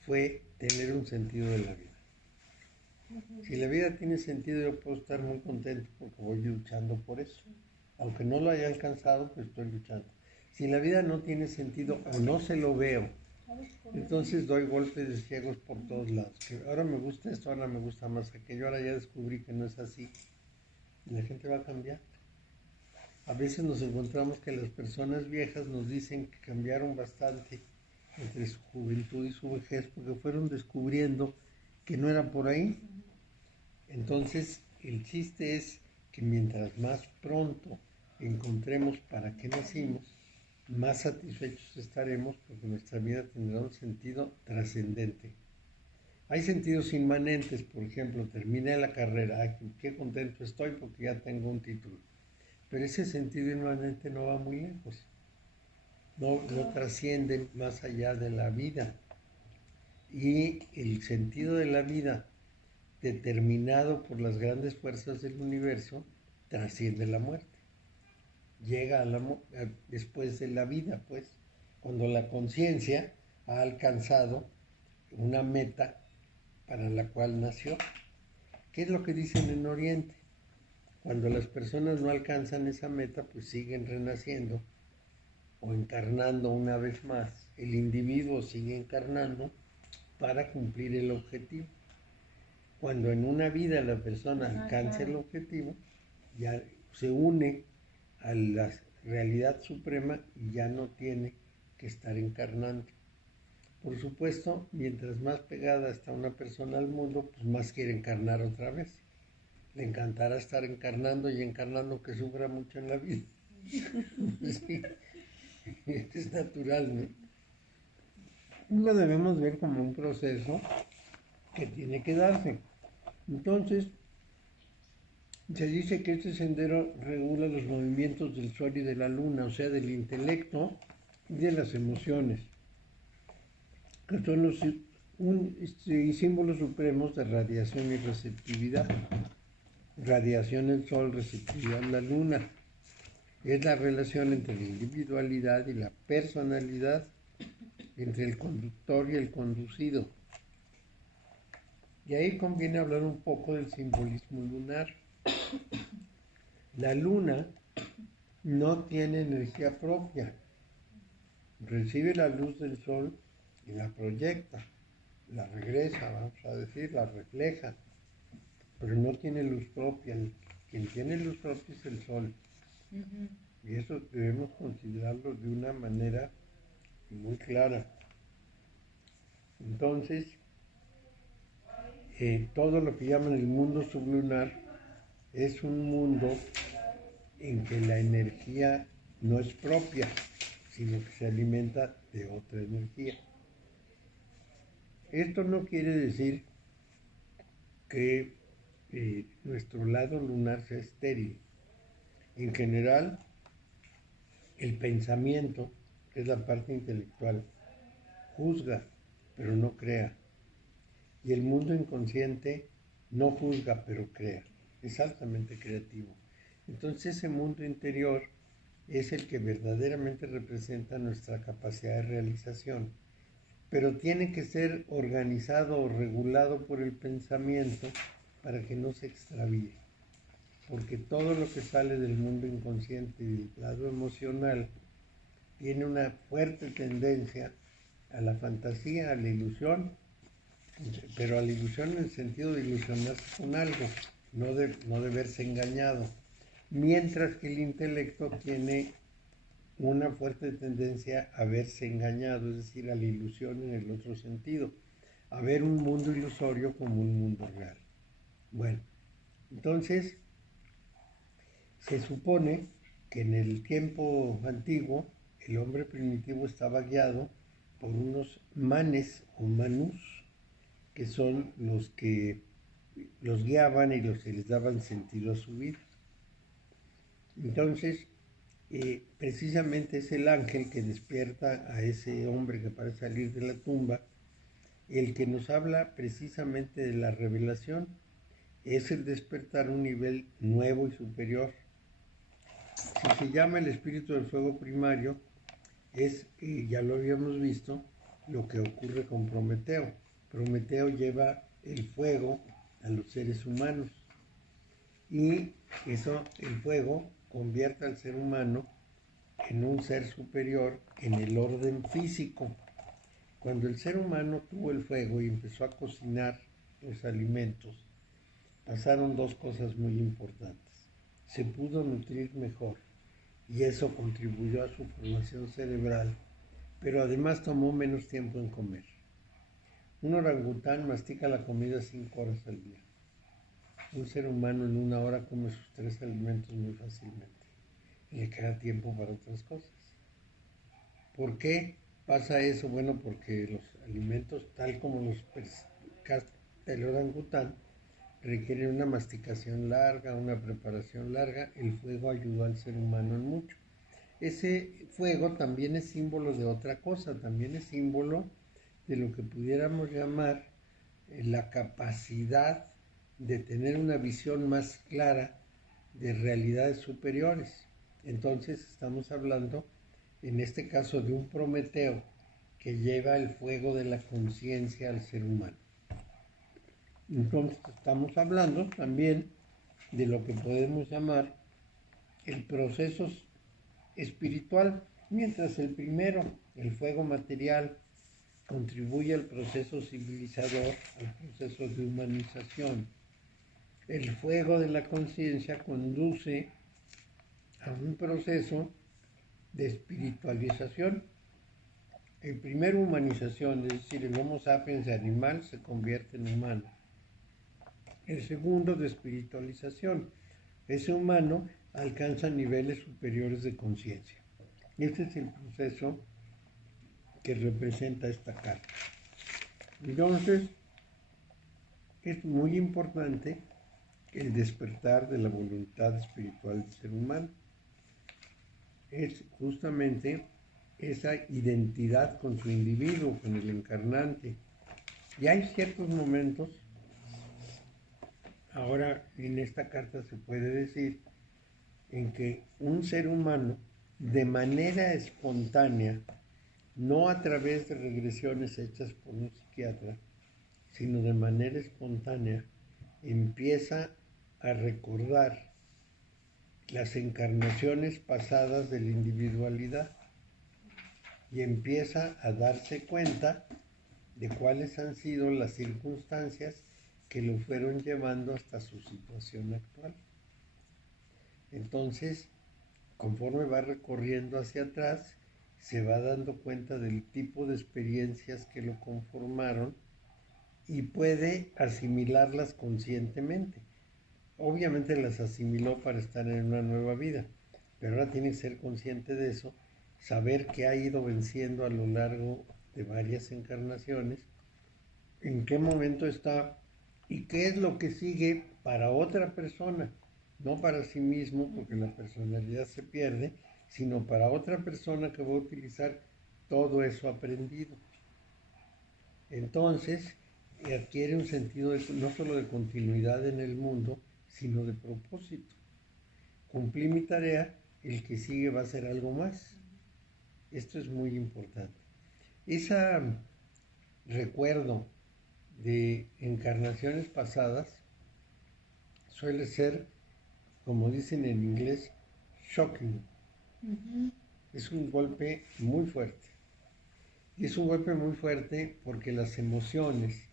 fue tener un sentido de la vida. Si la vida tiene sentido, yo puedo estar muy contento porque voy luchando por eso. Aunque no lo haya alcanzado, pues estoy luchando. Si la vida no tiene sentido o no se lo veo, entonces doy golpes de ciegos por todos lados. Que ahora me gusta esto, ahora me gusta más aquello, ahora ya descubrí que no es así. Y la gente va a cambiar. A veces nos encontramos que las personas viejas nos dicen que cambiaron bastante entre su juventud y su vejez porque fueron descubriendo que no era por ahí. Entonces, el chiste es que mientras más pronto encontremos para qué nacimos, más satisfechos estaremos porque nuestra vida tendrá un sentido trascendente. Hay sentidos inmanentes, por ejemplo, terminé la carrera, qué contento estoy porque ya tengo un título. Pero ese sentido inmanente no va muy lejos, no trasciende más allá de la vida. y el sentido de la vida determinado por las grandes fuerzas del universo trasciende la muerte. Llega después de la vida, pues, cuando la conciencia ha alcanzado una meta para la cual nació. ¿Qué es lo que dicen en Oriente? Cuando las personas no alcanzan esa meta, pues siguen renaciendo o encarnando una vez más. El individuo sigue encarnando para cumplir el objetivo. Cuando en una vida la persona alcanza el objetivo, ya se une a la realidad suprema y ya no tiene que estar encarnando. Por supuesto, mientras más pegada está una persona al mundo, pues más quiere encarnar otra vez. Le encantará estar encarnando y encarnando, que sufra mucho en la vida. Sí, es natural, ¿no? Lo debemos ver como un proceso que tiene que darse. Entonces, se dice que este sendero regula los movimientos del sol y de la luna, o sea, del intelecto y de las emociones, que son los símbolos supremos de radiación y receptividad. Radiación el sol, receptividad la luna. Es la relación entre la individualidad y la personalidad, entre el conductor y el conducido. Y ahí conviene hablar un poco del simbolismo lunar. La luna no tiene energía propia. Recibe la luz del sol y la proyecta, la regresa, vamos a decir, la refleja, pero no tiene luz propia. Quien tiene luz propia es el sol. Y eso debemos considerarlo de una manera muy clara. Entonces, todo lo que llaman el mundo sublunar es un mundo en que la energía no es propia, sino que se alimenta de otra energía. Esto no quiere decir que nuestro lado lunar sea estéril. En general, el pensamiento, que es la parte intelectual, juzga, pero no crea. Y el mundo inconsciente no juzga, pero crea. Es altamente creativo. Entonces ese mundo interior es el que verdaderamente representa nuestra capacidad de realización, pero tiene que ser organizado o regulado por el pensamiento para que no se extravíe, porque todo lo que sale del mundo inconsciente y del lado emocional tiene una fuerte tendencia a la fantasía, a la ilusión, pero a la ilusión en el sentido de ilusionarse con algo, no de verse engañado, mientras que el intelecto tiene una fuerte tendencia a verse engañado, es decir, a la ilusión en el otro sentido, a ver un mundo ilusorio como un mundo real. Bueno, entonces se supone que en el tiempo antiguo el hombre primitivo estaba guiado por unos manes o manús, que son los que los guiaban y los que les daban sentido a su vida. Entonces, precisamente es el ángel que despierta a ese hombre que parece salir de la tumba, el que nos habla precisamente de la revelación. Es el despertar a un nivel nuevo y superior. Si se llama el espíritu del fuego primario, es, ya lo habíamos visto, lo que ocurre con Prometeo. Prometeo lleva el fuego a los seres humanos y eso, el fuego, convierte al ser humano en un ser superior en el orden físico. Cuando el ser humano tuvo el fuego y empezó a cocinar los alimentos, pasaron dos cosas muy importantes. Se pudo nutrir mejor y eso contribuyó a su formación cerebral, pero además tomó menos tiempo en comer. Un orangután mastica la comida 5 horas al día. Un ser humano en 1 hora come sus 3 alimentos muy fácilmente y le queda tiempo para otras cosas. ¿Por qué pasa eso? Bueno, porque los alimentos, tal como los el orangután, requieren una masticación larga, una preparación larga. El fuego ayudó al ser humano en mucho. Ese fuego también es símbolo de otra cosa, también es símbolo de lo que pudiéramos llamar la capacidad de tener una visión más clara de realidades superiores. Entonces estamos hablando, en este caso, de un Prometeo que lleva el fuego de la conciencia al ser humano. Entonces estamos hablando también de lo que podemos llamar el proceso espiritual, mientras el primero, el fuego material, contribuye al proceso civilizador, al proceso de humanización. El fuego de la conciencia conduce a un proceso de espiritualización. El primero, humanización, es decir, el Homo sapiens de animal se convierte en humano. El segundo, de espiritualización. Ese humano alcanza niveles superiores de conciencia. Este es el proceso que representa esta carta. Entonces, es muy importante el despertar de la voluntad espiritual del ser humano. Es justamente esa identidad con su individuo, con el encarnante. Y hay ciertos momentos, ahora en esta carta se puede decir, en que un ser humano, de manera espontánea, no a través de regresiones hechas por un psiquiatra, sino de manera espontánea, empieza a recordar las encarnaciones pasadas de la individualidad y empieza a darse cuenta de cuáles han sido las circunstancias que lo fueron llevando hasta su situación actual. Entonces, conforme va recorriendo hacia atrás, se va dando cuenta del tipo de experiencias que lo conformaron y puede asimilarlas conscientemente. Obviamente las asimiló para estar en una nueva vida, pero ahora tiene que ser consciente de eso, saber que ha ido venciendo a lo largo de varias encarnaciones, en qué momento está y qué es lo que sigue para otra persona, no para sí mismo, porque la personalidad se pierde, sino para otra persona que va a utilizar todo eso aprendido. Entonces, adquiere un sentido no solo de continuidad en el mundo, sino de propósito. Cumplí mi tarea, el que sigue va a ser algo más. Esto es muy importante. Ese recuerdo de encarnaciones pasadas suele ser, como dicen en inglés, shocking. Es un golpe muy fuerte. Y es un golpe muy fuerte porque las emociones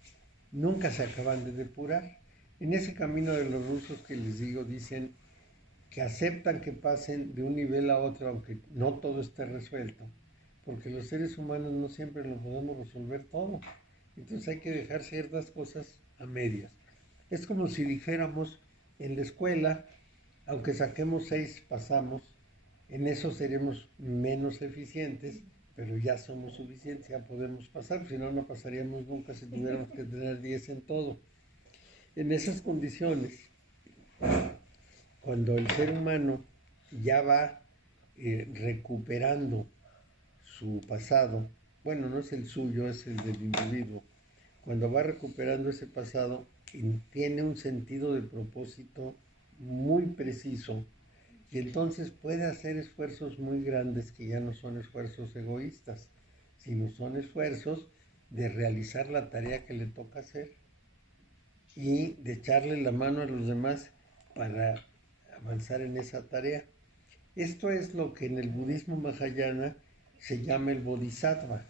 nunca se acaban de depurar. En ese camino de los rusos que les digo, dicen que aceptan que pasen de un nivel a otro, aunque no todo esté resuelto, porque los seres humanos no siempre lo podemos resolver todo. Entonces hay que dejar ciertas cosas a medias. Es como si dijéramos, en la escuela, aunque saquemos 6, pasamos, en eso seremos menos eficientes, pero ya somos suficientes, ya podemos pasar, si no, no pasaríamos nunca si tuviéramos que tener 10 en todo. En esas condiciones, cuando el ser humano ya va recuperando su pasado, bueno, no es el suyo, es el del individuo, cuando va recuperando ese pasado, tiene un sentido de propósito muy preciso y entonces puede hacer esfuerzos muy grandes que ya no son esfuerzos egoístas, sino son esfuerzos de realizar la tarea que le toca hacer y de echarle la mano a los demás para avanzar en esa tarea. Esto es lo que en el budismo mahayana se llama el bodhisattva.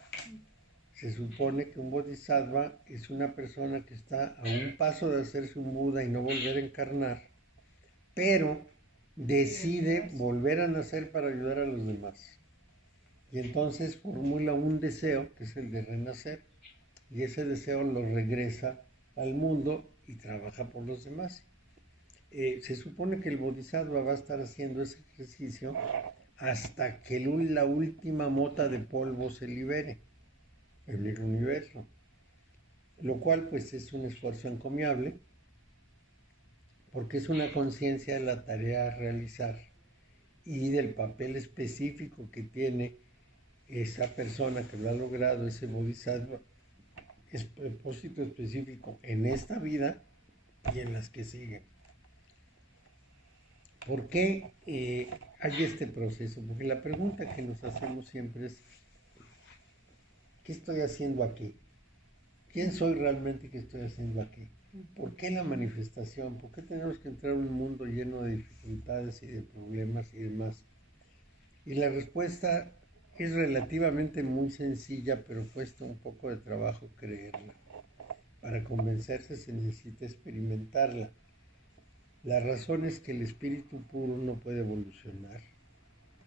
Se supone que un bodhisattva es una persona que está a un paso de hacerse un Buda y no volver a encarnar, pero decide volver a nacer para ayudar a los demás. Y entonces formula un deseo, que es el de renacer, y ese deseo lo regresa al mundo y trabaja por los demás. Se supone que el bodhisattva va a estar haciendo ese ejercicio hasta que la última mota de polvo se libere en el universo, lo cual pues es un esfuerzo encomiable, porque es una conciencia de la tarea a realizar y del papel específico que tiene esa persona que lo ha logrado, ese bodhisattva, propósito específico en esta vida y en las que siguen. ¿Por qué hay este proceso? Porque la pregunta que nos hacemos siempre es, ¿qué estoy haciendo aquí? ¿Quién soy realmente y qué estoy haciendo aquí? ¿Por qué la manifestación? ¿Por qué tenemos que entrar a un mundo lleno de dificultades y de problemas y demás? Y la respuesta es relativamente muy sencilla, pero cuesta un poco de trabajo creerla. Para convencerse se necesita experimentarla. La razón es que el espíritu puro no puede evolucionar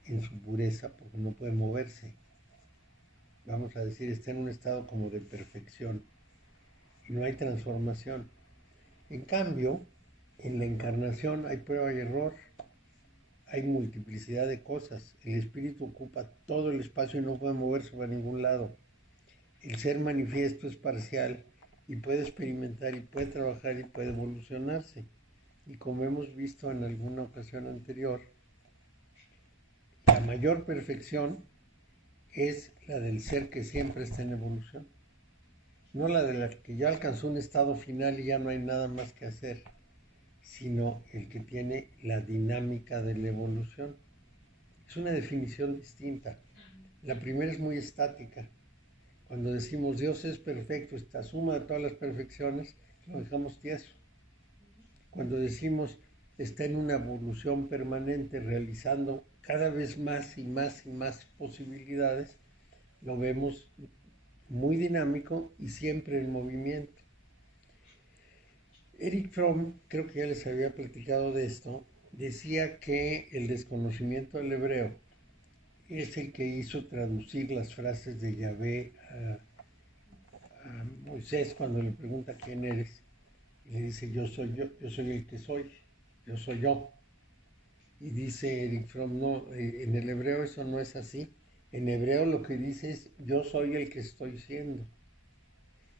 en su pureza porque no puede moverse. Vamos a decir, está en un estado como de perfección y no hay transformación. En cambio, en la encarnación hay prueba y error, hay multiplicidad de cosas. El espíritu ocupa todo el espacio y no puede moverse para ningún lado. El ser manifiesto es parcial y puede experimentar y puede trabajar y puede evolucionarse. Y como hemos visto en alguna ocasión anterior, la mayor perfección es la del ser que siempre está en evolución, no la de la que ya alcanzó un estado final y ya no hay nada más que hacer, sino el que tiene la dinámica de la evolución. Es una definición distinta. La primera es muy estática. Cuando decimos Dios es perfecto, esta suma de todas las perfecciones, lo dejamos tieso. Cuando decimos está en una evolución permanente, realizando cada vez más y más y más posibilidades, lo vemos muy dinámico y siempre en movimiento. Erich Fromm, creo que ya les había platicado de esto, decía que el desconocimiento del hebreo es el que hizo traducir las frases de Yahvé a Moisés cuando le pregunta quién eres. Y le dice, yo soy el que soy, yo soy yo. Y dice Erich Fromm, no, en el hebreo eso no es así. En hebreo lo que dice es, yo soy el que estoy siendo.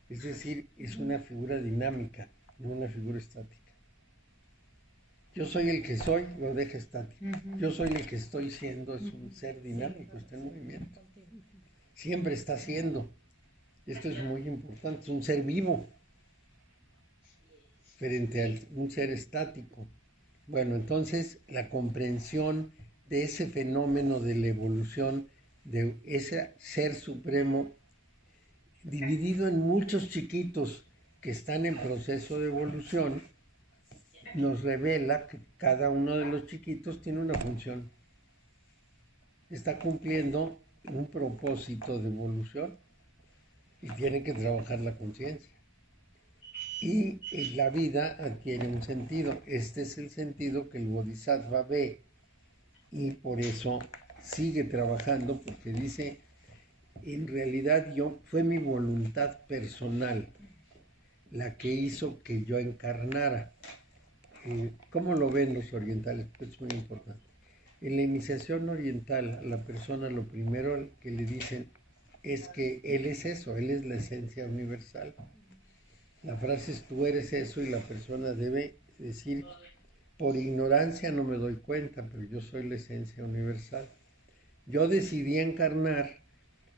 Es decir, es una figura dinámica, no una figura estática. Yo soy el que soy, lo deja estático. Yo soy el que estoy siendo, es un ser dinámico, está en movimiento. Siempre está siendo. Esto es muy importante, es un ser vivo frente a un ser estático. Bueno, entonces la comprensión de ese fenómeno de la evolución, de ese ser supremo, dividido en muchos chiquitos que están en proceso de evolución, nos revela que cada uno de los chiquitos tiene una función. Está cumpliendo un propósito de evolución y tiene que trabajar la conciencia. Y la vida adquiere un sentido. Este es el sentido que el Bodhisattva ve y por eso sigue trabajando, porque dice, en realidad fue mi voluntad personal la que hizo que yo encarnara. ¿Cómo lo ven los orientales? Pues es muy importante. En la iniciación oriental a la persona lo primero que le dicen es que él es eso, él es la esencia universal. La frase es tú eres eso y la persona debe decir, por ignorancia no me doy cuenta, pero yo soy la esencia universal. Yo decidí encarnar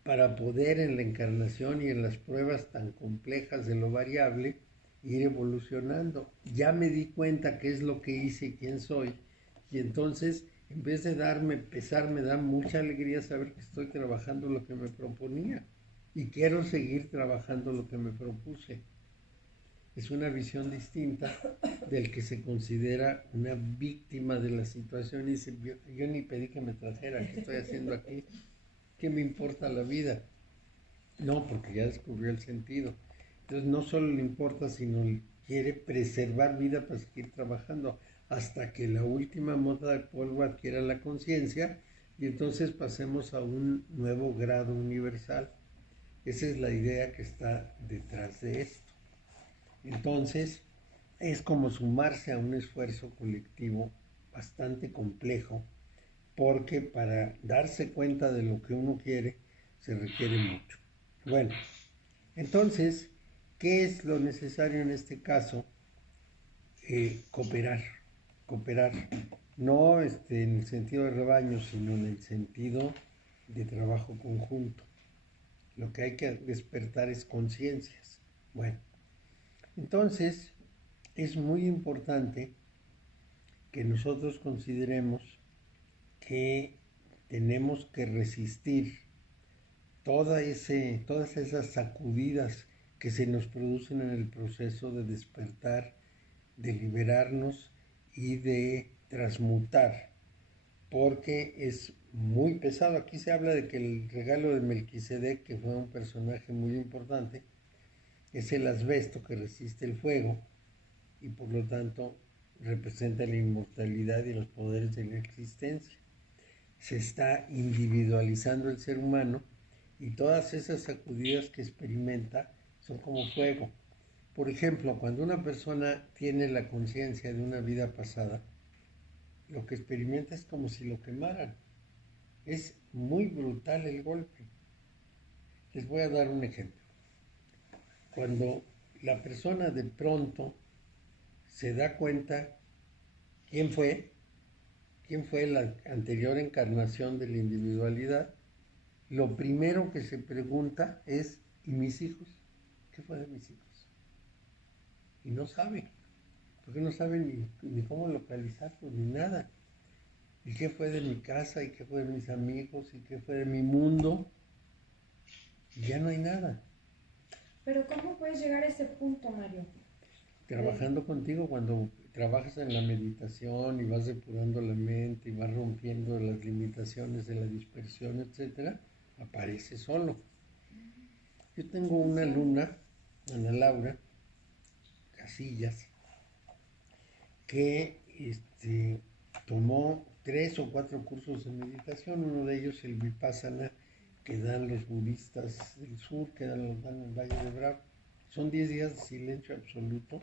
para poder en la encarnación y en las pruebas tan complejas de lo variable ir evolucionando. Ya me di cuenta qué es lo que hice y quién soy, y entonces en vez de darme pesar, me da mucha alegría saber que estoy trabajando lo que me proponía y quiero seguir trabajando lo que me propuse. Es una visión distinta del que se considera una víctima de la situación y dice, yo ni pedí que me trajera, ¿qué estoy haciendo aquí? ¿Qué me importa la vida? No, porque ya descubrió el sentido. Entonces no solo le importa, sino quiere preservar vida para seguir trabajando hasta que la última mota de polvo adquiera la conciencia y entonces pasemos a un nuevo grado universal. Esa es la idea que está detrás de esto. Entonces, es como sumarse a un esfuerzo colectivo bastante complejo, porque para darse cuenta de lo que uno quiere, se requiere mucho. Bueno, entonces, ¿qué es lo necesario en este caso? Cooperar, no en el sentido de rebaño, sino en el sentido de trabajo conjunto. Lo que hay que despertar es conciencias. Bueno, entonces es muy importante que nosotros consideremos que tenemos que resistir todas esas sacudidas que se nos producen en el proceso de despertar, de liberarnos y de transmutar, porque es muy pesado. Aquí se habla de que el regalo de Melquisedec, que fue un personaje muy importante, es el asbesto que resiste el fuego y por lo tanto representa la inmortalidad y los poderes de la existencia. Se está individualizando el ser humano y todas esas sacudidas que experimenta son como fuego. Por ejemplo, cuando una persona tiene la conciencia de una vida pasada, lo que experimenta es como si lo quemaran. Es muy brutal el golpe. Les voy a dar un ejemplo. Cuando la persona de pronto se da cuenta quién fue la anterior encarnación de la individualidad, lo primero que se pregunta es, ¿y mis hijos? ¿Qué fue de mis hijos? Y no sabe, porque no sabe ni cómo localizarlos, ni nada. ¿Y qué fue de mi casa? ¿Y qué fue de mis amigos? ¿Y qué fue de mi mundo? Y ya no hay nada. Pero ¿cómo puedes llegar a ese punto, Mario? Trabajando contigo, cuando trabajas en la meditación y vas depurando la mente y vas rompiendo las limitaciones de la dispersión, etcétera, aparece solo. Yo tengo una alumna, Ana Laura Casillas, que tomó 3 o 4 cursos de meditación, uno de ellos el Vipassana que dan los budistas del sur, que dan en el Valle de Bravo. Son 10 días de silencio absoluto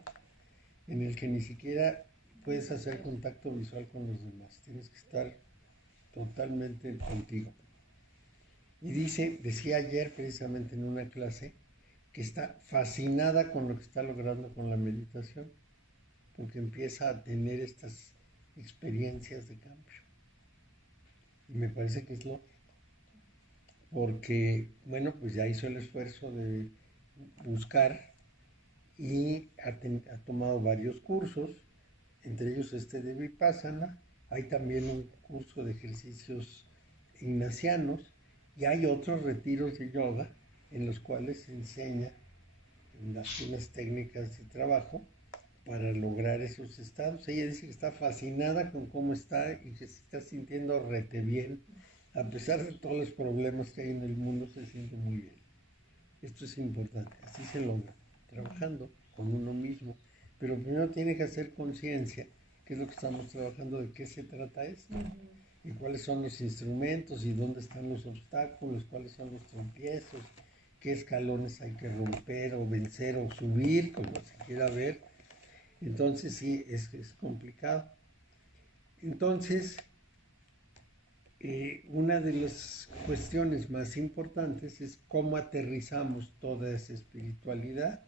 en el que ni siquiera puedes hacer contacto visual con los demás, tienes que estar totalmente contigo. Y decía ayer precisamente en una clase que está fascinada con lo que está logrando con la meditación, porque empieza a tener estas experiencias de cambio. Y me parece que es lógico, porque, bueno, pues ya hizo el esfuerzo de buscar y ha tomado varios cursos, entre ellos de Vipassana. Hay también un curso de ejercicios ignacianos y hay otros retiros de yoga en los cuales se enseña unas técnicas de trabajo para lograr esos estados. Ella dice que está fascinada con cómo está y que se está sintiendo rete bien. A pesar de todos los problemas que hay en el mundo, se siente muy bien. Esto es importante, así se logra, trabajando con uno mismo. Pero primero tiene que hacer conciencia, que es lo que estamos trabajando, de qué se trata esto, y cuáles son los instrumentos, y dónde están los obstáculos, cuáles son los tropiezos, qué escalones hay que romper o vencer o subir, como se quiera ver. Entonces sí, es complicado. Entonces, una de las cuestiones más importantes es cómo aterrizamos toda esa espiritualidad,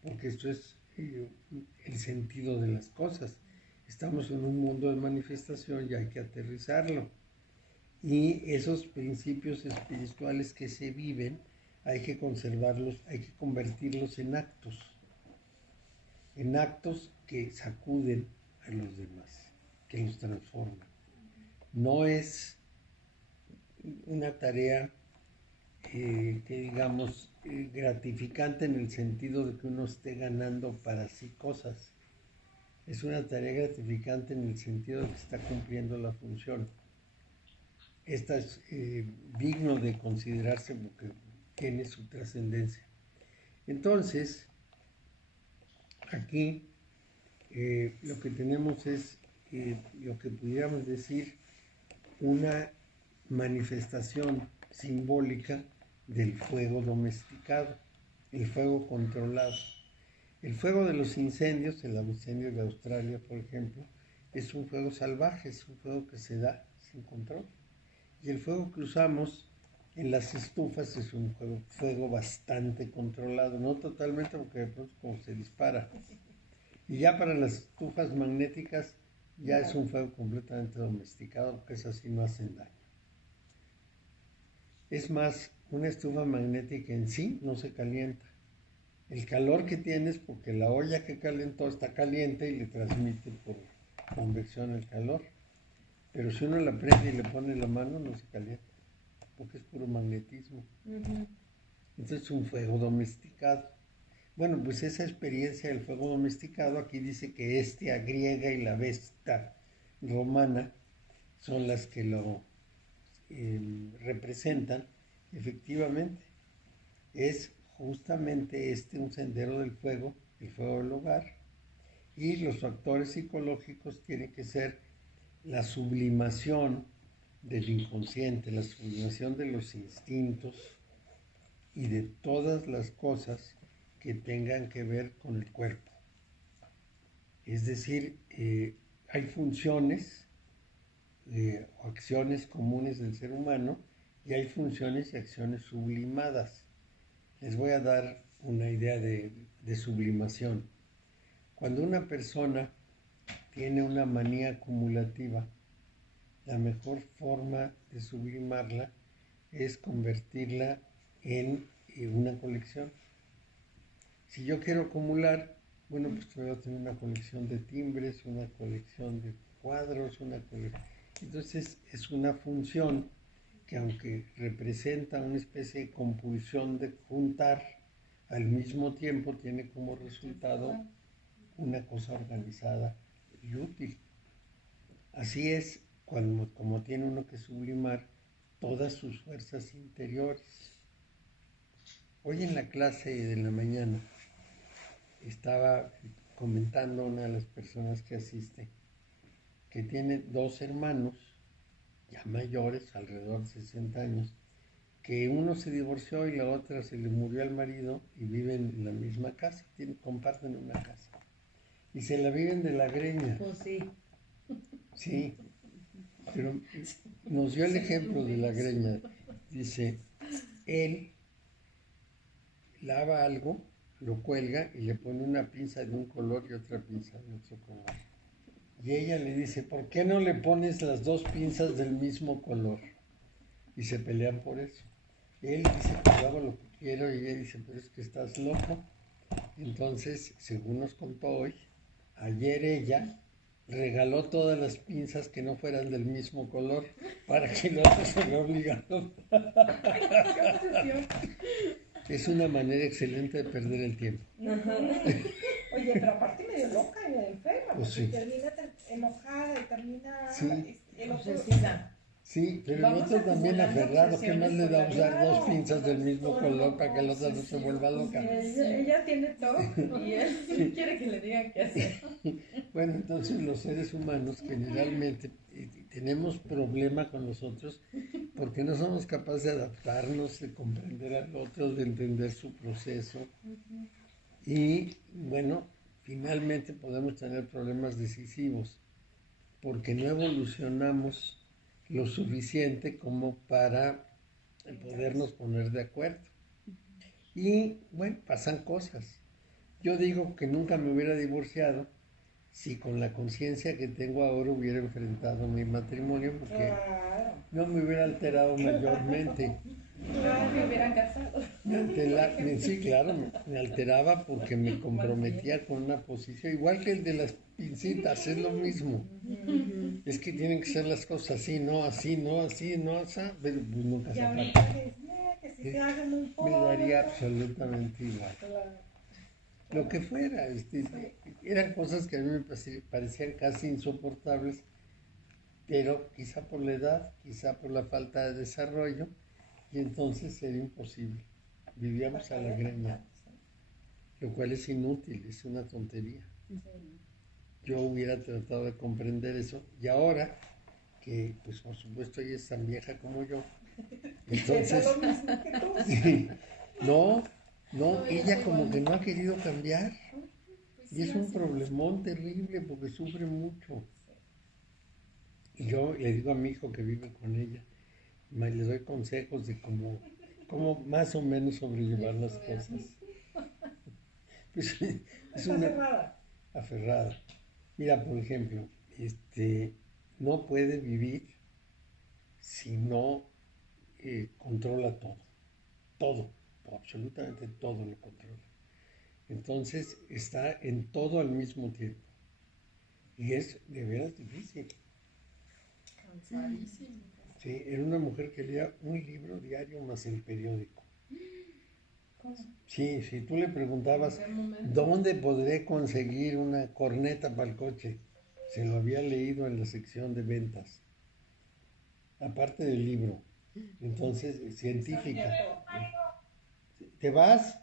porque esto es el sentido de las cosas. Estamos en un mundo de manifestación y hay que aterrizarlo. Y esos principios espirituales que se viven, hay que conservarlos, hay que convertirlos en actos que sacuden a los demás, que los transforman. No es una tarea que digamos gratificante en el sentido de que uno esté ganando para sí cosas. Es una tarea gratificante en el sentido de que está cumpliendo la función. Esta es digno de considerarse porque tiene su trascendencia. Entonces, aquí lo que tenemos es lo que pudiéramos decir una manifestación simbólica del fuego domesticado, el fuego controlado. El fuego de los incendios, el incendio de Australia, por ejemplo, es un fuego salvaje, es un fuego que se da sin control. Y el fuego que usamos en las estufas es un fuego bastante controlado, no totalmente porque de pronto como se dispara. Y ya para las estufas magnéticas ya es un fuego completamente domesticado, porque esas sí no hacen daño. Es más, una estufa magnética en sí no se calienta, El calor que tienes porque la olla que calentó está caliente y le transmite por convección el calor. Pero si uno la prende y le pone la mano, no se calienta, porque es puro magnetismo. Entonces es un fuego domesticado. Bueno, pues esa experiencia del fuego domesticado, aquí dice que Hestia griega y la Vesta romana son las que lo representan. Efectivamente, es justamente un sendero del fuego, el fuego del hogar. Y los factores psicológicos tienen que ser la sublimación del inconsciente, la sublimación de los instintos y de todas las cosas que tengan que ver con el cuerpo. Es decir, hay funciones o acciones comunes del ser humano y hay funciones y acciones sublimadas. Les voy a dar una idea de sublimación. Cuando una persona tiene una manía acumulativa, la mejor forma de sublimarla es convertirla en una colección. Si yo quiero acumular, bueno, pues voy a tener una colección de timbres, una colección de cuadros, entonces es una función que, aunque representa una especie de compulsión de juntar, al mismo tiempo tiene como resultado una cosa organizada y útil. Así es como tiene uno que sublimar todas sus fuerzas interiores. Hoy en la clase de la mañana estaba comentando una de las personas que asiste que tiene dos hermanos ya mayores, alrededor de 60 años, que uno se divorció y la otra se le murió al marido y viven en la misma casa, comparten una casa. Y se la viven de la greña. Pues sí. Sí, pero nos dio el ejemplo de la greña. Dice, él lava algo, lo cuelga y le pone una pinza de un color y otra pinza de otro color. Y ella le dice, ¿por qué no le pones las dos pinzas del mismo color? Y se pelean por eso. Él dice, pues hago lo que quiero, y ella dice, pero es que estás loco. Entonces, según nos contó hoy, ayer ella regaló todas las pinzas que no fueran del mismo color para que el otro se lo obligaron. Es una manera excelente de perder el tiempo. Oye, pero aparte medio loca y medio enferma, Pues porque sí. termina enojada y termina Sí. el otro. Obsesiva. Sí, pero el Vamos otro también acumulando aferrado. ¿Qué más le da obsesiones usar por la dos vida. pinzas del mismo color para que el otro no se vuelva loca? Ella tiene todo y él quiere que le digan qué hacer. Bueno, entonces los seres humanos generalmente tenemos problema con nosotros porque no somos capaces de adaptarnos, de comprender al otro, de entender su proceso. Y bueno, finalmente podemos tener problemas decisivos porque no evolucionamos lo suficiente como para podernos poner de acuerdo. Y bueno, pasan cosas. Yo digo que nunca me hubiera divorciado si con la conciencia que tengo ahora hubiera enfrentado mi matrimonio, porque Claro. no me hubiera alterado mayormente. No me hubieran casado. Sí, claro, me alteraba porque me comprometía con una posición, igual que el de las pincitas, es lo mismo. Es que tienen que ser las cosas así, no así, no así, no así, pero pues nunca Y se ahorita aparta. que si se hace no Me importa. daría absolutamente igual. Claro. Lo que fuera, eran cosas que a mí me parecían casi insoportables, pero quizá por la edad, quizá por la falta de desarrollo, y entonces era imposible. Vivíamos a la greña, lo cual es inútil, es una tontería. Yo hubiera tratado de comprender eso, y ahora que, pues por supuesto, ella es tan vieja como yo, entonces, Piensa lo mismo que tú. sí, no, ella como que no ha querido cambiar, y es un problemón terrible porque sufre mucho. Y yo le digo a mi hijo que vive con ella, le doy consejos de cómo más o menos sobrellevar las cosas. Pues, es Está una cerrada. aferrada. Mira, por ejemplo, no puede vivir si no controla todo, absolutamente todo lo controla. Entonces está en todo al mismo tiempo. Y es de veras difícil. Cansadísimo. Sí, era una mujer que leía un libro diario más el periódico. ¿Cómo? Sí, si tú le preguntabas, ¿En qué momento? ¿dónde podré conseguir una corneta para el coche? Se lo había leído en la sección de ventas, aparte del libro. Entonces, científica. ¿Te vas?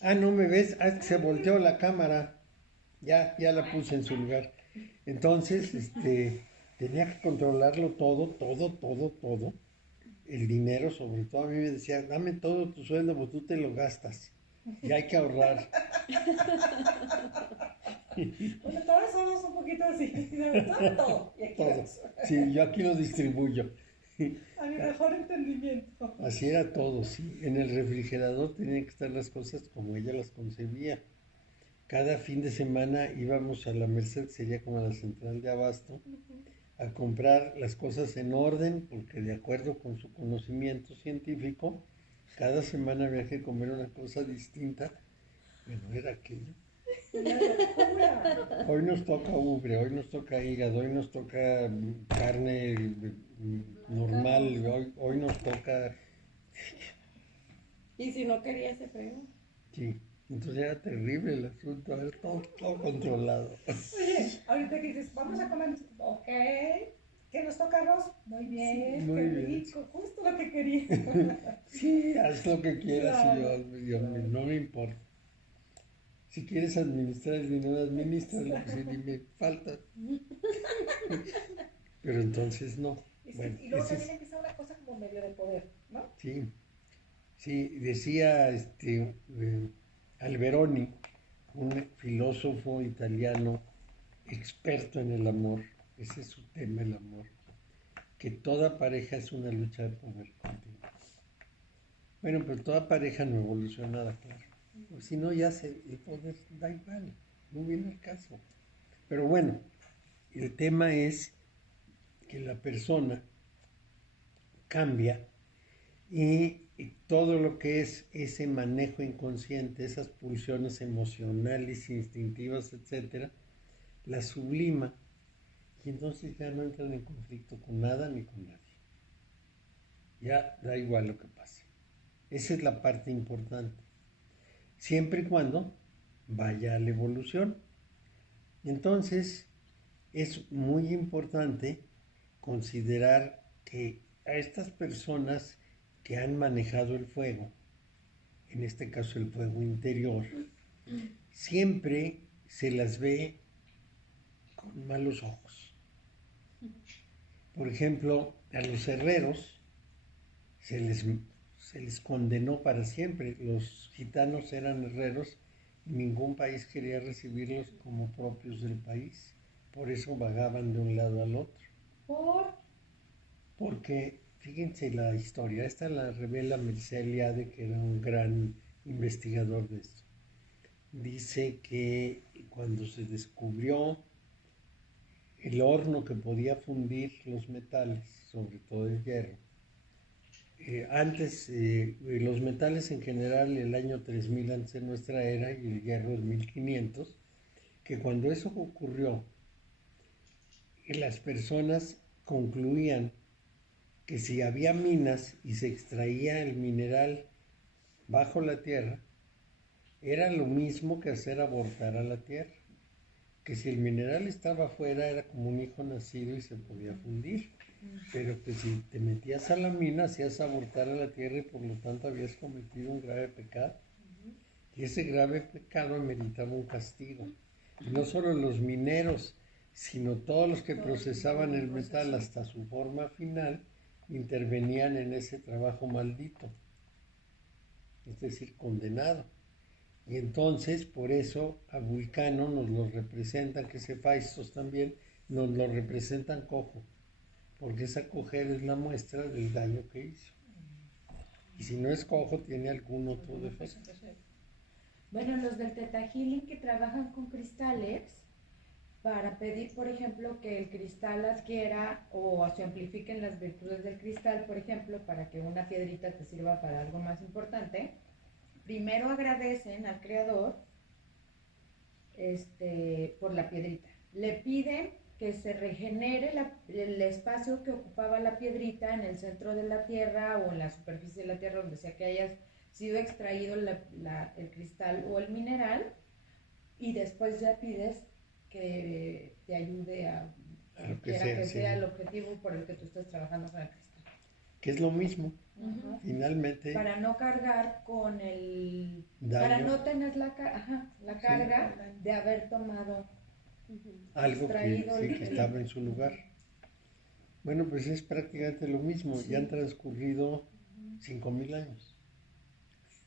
Ah, ¿no me ves? Ah, es que se volteó la cámara. Ya la puse en su lugar. Entonces, tenía que controlarlo todo. El dinero, sobre todo, a mí me decía, dame todo tu sueldo, pues tú te lo gastas. Y hay que ahorrar. Bueno, todos somos un poquito así, todo. Y aquí Todo. vamos. Sí, yo aquí lo distribuyo. A mi mejor entendimiento. Así era todo, sí. En el refrigerador tenían que estar las cosas como ella las concebía. Cada fin de semana íbamos a la Merced, sería como la central de abasto, a comprar las cosas en orden, porque de acuerdo con su conocimiento científico, cada semana había que comer una cosa distinta. Bueno, era aquello. Una locura. Hoy nos toca ubre, hoy nos toca hígado, hoy nos toca carne normal, hoy nos toca... Y si no quería ese fregó. Sí, entonces era terrible el asunto, era todo controlado. Oye, ahorita que dices, vamos a comer, ok, ¿qué nos toca arroz? Muy bien, Muy qué bien. rico, justo lo que quería. Sí, haz lo que quieras Claro, y yo, no me importa. Si quieres administrar el dinero, administralo, pues si ni me falta. Pero entonces no. Bueno, Y luego ese también es- empieza una cosa como medio de poder, ¿no? sí, decía Alberoni, un filósofo italiano experto en el amor, ese es su tema, el amor, que toda pareja es una lucha de poder continua. Bueno, pero toda pareja no evolucionada, claro. Porque si no, el poder da igual, no viene el caso. Pero bueno, el tema es que la persona cambia y todo lo que es ese manejo inconsciente, esas pulsiones emocionales, instintivas, etcétera, las sublima y entonces ya no entran en conflicto con nada ni con nadie. Ya da igual lo que pase. Esa es la parte importante. Siempre y cuando vaya a la evolución. Entonces, es muy importante considerar que a estas personas que han manejado el fuego, en este caso el fuego interior, siempre se las ve con malos ojos. Por ejemplo, a los herreros se les condenó para siempre. Los gitanos eran herreros y ningún país quería recibirlos como propios del país. Por eso vagaban de un lado al otro. Porque, fíjense la historia, esta la revela Mircea Eliade, que era un gran investigador de esto. Dice que cuando se descubrió el horno que podía fundir los metales, sobre todo el hierro, antes, los metales en general, el año 3000 antes de nuestra era y el hierro en 1500, que cuando eso ocurrió, las personas concluían que si había minas y se extraía el mineral bajo la tierra, era lo mismo que hacer abortar a la tierra. Que si el mineral estaba afuera era como un hijo nacido y se podía fundir. Pero que si te metías a la mina hacías abortar a la tierra y por lo tanto habías cometido un grave pecado. Y ese grave pecado ameritaba un castigo. Y no solo los mineros, sino todos los que procesaban el metal hasta su forma final, intervenían en ese trabajo maldito, es decir, condenado. Y entonces, por eso, a Vulcano nos lo representan, que es Hephaistos también, nos lo representan cojo, porque esa cojera es la muestra del daño que hizo. Y si no es cojo, tiene algún otro defecto. Bueno, los del Theta Healing que trabajan con cristales, para pedir, por ejemplo, que el cristal adquiera o se amplifiquen las virtudes del cristal, por ejemplo, para que una piedrita te sirva para algo más importante, primero agradecen al creador por la piedrita. Le piden que se regenere el espacio que ocupaba la piedrita en el centro de la tierra o en la superficie de la tierra, donde sea que haya sido extraído el cristal o el mineral, y después ya pides que te ayude a lo que que sí. sea el objetivo por el que tú estás trabajando con el cristal. Que es lo mismo, Ujú. finalmente. Para no cargar con el... Daño. Para no tener la carga de haber tomado Algo extraído que estaba en su lugar. Bueno, pues es prácticamente lo mismo. Ya han transcurrido 5,000 años.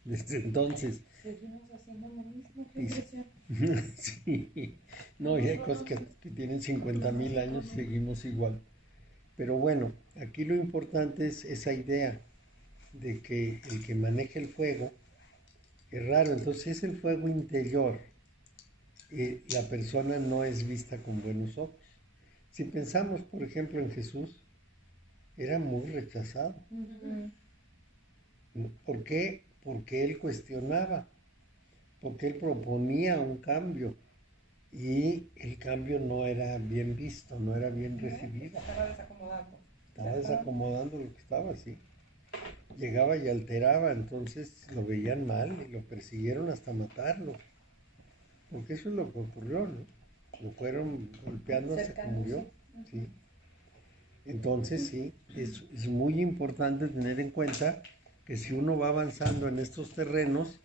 Desde entonces. Seguimos haciendo lo mismo. Sí. No, y hay cosas que tienen 50,000 años y seguimos igual. Pero bueno, aquí lo importante es esa idea de que el que maneja el fuego es raro. Entonces es el fuego interior. La persona no es vista con buenos ojos. Si pensamos, por ejemplo, en Jesús, era muy rechazado. ¿Por qué? Porque él cuestionaba, porque él proponía un cambio y el cambio no era bien visto, no era bien recibido. Estaba desacomodando. Estaba desacomodando lo que estaba así. Llegaba y alteraba, entonces lo veían mal y lo persiguieron hasta matarlo. Porque eso es lo que ocurrió, ¿no? Lo fueron golpeando hasta que murió. ¿Sí? Entonces, sí, es muy importante tener en cuenta que si uno va avanzando en estos terrenos,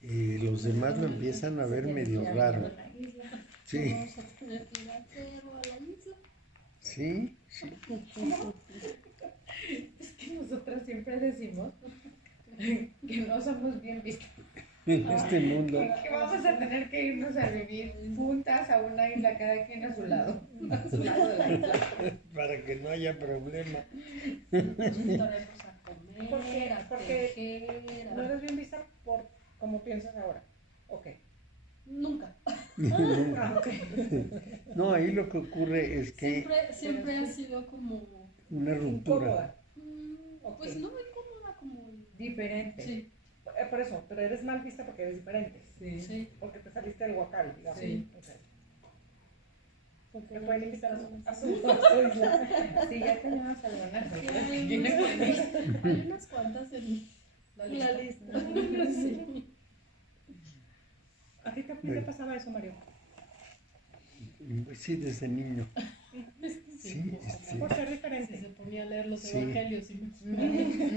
los demás lo empiezan a ver medio raro. Sí. Vamos a tener que ir a la isla. Sí, sí. Es que nosotras siempre decimos que no somos bien vistas. En este mundo. Que vamos a tener que irnos a vivir juntas a una isla, cada quien a su lado de la isla. Para que no haya problema. Juntaremos a comer, a Porque tejer, no eres bien vista por como piensas ahora. Ok. Nunca. Ah, ok. No, ahí lo que ocurre es que Siempre ha sido como... una ruptura. Incómoda. Pues no incómoda, como... Diferente. Sí, Por eso, pero eres mal vista porque eres diferente. sí. Porque te saliste del huacal, digamos. Sí. Ok. Me pueden invitar a su isla. Sí, ya tenemos algunas. Sí, hay unas cuantas en la lista. Sí. ¿A ti también te pasaba eso, Mario? Sí, desde niño. Sí, sí. Por ser Sí, diferente. se ponía a leer los Sí. evangelios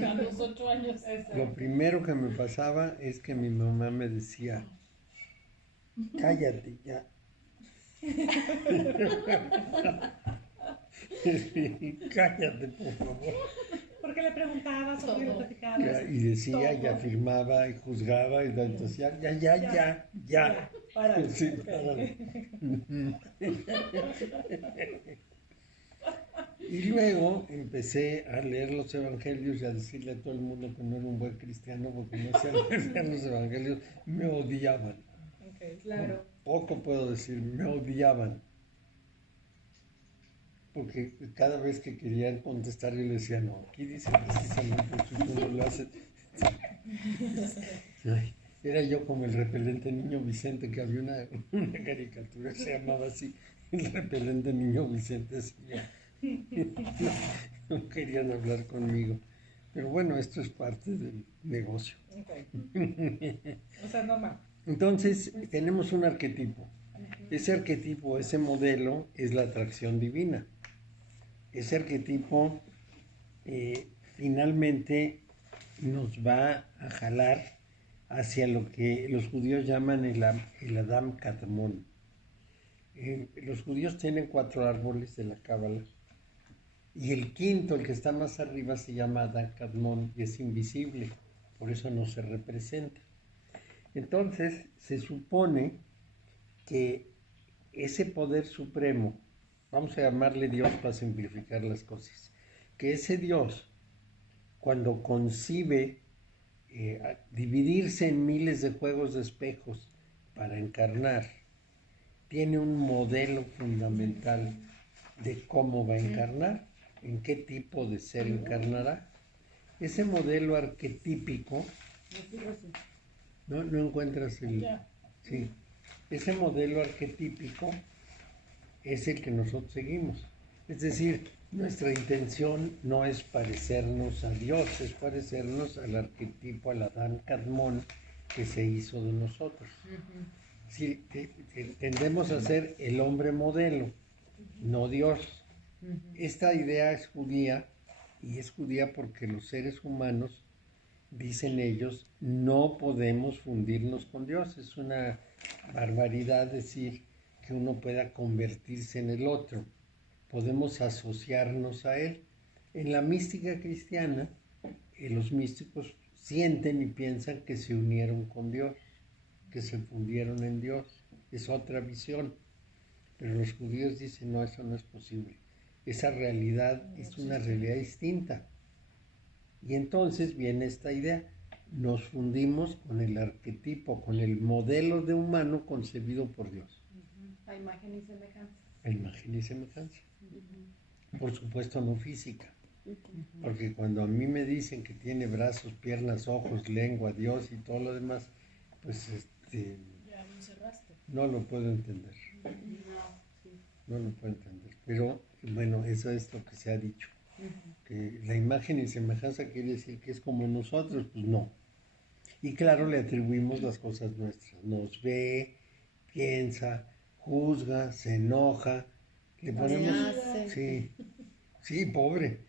a los 8 años. Lo primero que me pasaba es que mi mamá me decía, cállate ya. Cállate, por favor. Porque le preguntabas o le platicabas. Y decía, y Todo. afirmaba, y juzgaba, y entonces ya. Para. Sí, Ok. párale. Y luego empecé a leer los evangelios y a decirle a todo el mundo que no era un buen cristiano porque no hacían leer los evangelios. Me odiaban. Ok. Claro. Poco puedo decir, me odiaban. Porque cada vez que querían contestar yo le decía, no, aquí dice precisamente si tú no lo haces. Ay, era yo como el repelente niño Vicente, que había una caricatura que se llamaba así, el repelente niño Vicente. Así, no querían hablar conmigo. Pero bueno, esto es parte del negocio. Ok. O sea, es normal. Entonces, tenemos un arquetipo. Ese arquetipo, ese modelo, es la atracción divina. Ese arquetipo finalmente nos va a jalar hacia lo que los judíos llaman el Adam Kadmon. Los judíos tienen 4 árboles de la Cábala y el quinto, el que está más arriba, se llama Adam Kadmon y es invisible, por eso no se representa. Entonces, se supone que ese poder supremo, vamos a llamarle Dios para simplificar las cosas, que ese Dios, cuando concibe dividirse en miles de juegos de espejos para encarnar, tiene un modelo fundamental de cómo va a encarnar, en qué tipo de ser encarnará. Ese modelo arquetípico No encuentras el... Ya. Sí. Ese modelo arquetípico es el que nosotros seguimos. Es decir, nuestra intención no es parecernos a Dios, es parecernos al arquetipo, al Adán Kadmón que se hizo de nosotros. Sí, tendemos a ser el hombre modelo, no Dios. Esta idea es judía, y es judía porque los seres humanos, dicen ellos, no podemos fundirnos con Dios. Es una barbaridad decir que uno pueda convertirse en el otro. Podemos asociarnos a él. En la mística cristiana, los místicos sienten y piensan que se unieron con Dios, que se fundieron en Dios. Es otra visión. Pero los judíos dicen, no, eso no es posible. Esa realidad es una realidad distinta. Y entonces viene esta idea, nos fundimos con el arquetipo, con el modelo de humano concebido por Dios. A imagen y semejanza. A imagen y semejanza. Por supuesto no física, porque cuando a mí me dicen que tiene brazos, piernas, ojos, lengua, Dios y todo lo demás, pues Ya lo cerraste. no lo puedo entender. No lo puedo entender. Pero bueno, eso es lo que se ha dicho. Que la imagen y semejanza quiere decir que es como nosotros, pues no. Y claro, le atribuimos las cosas nuestras. Nos ve, piensa, juzga, se enoja, le ponemos... Sí, pobre.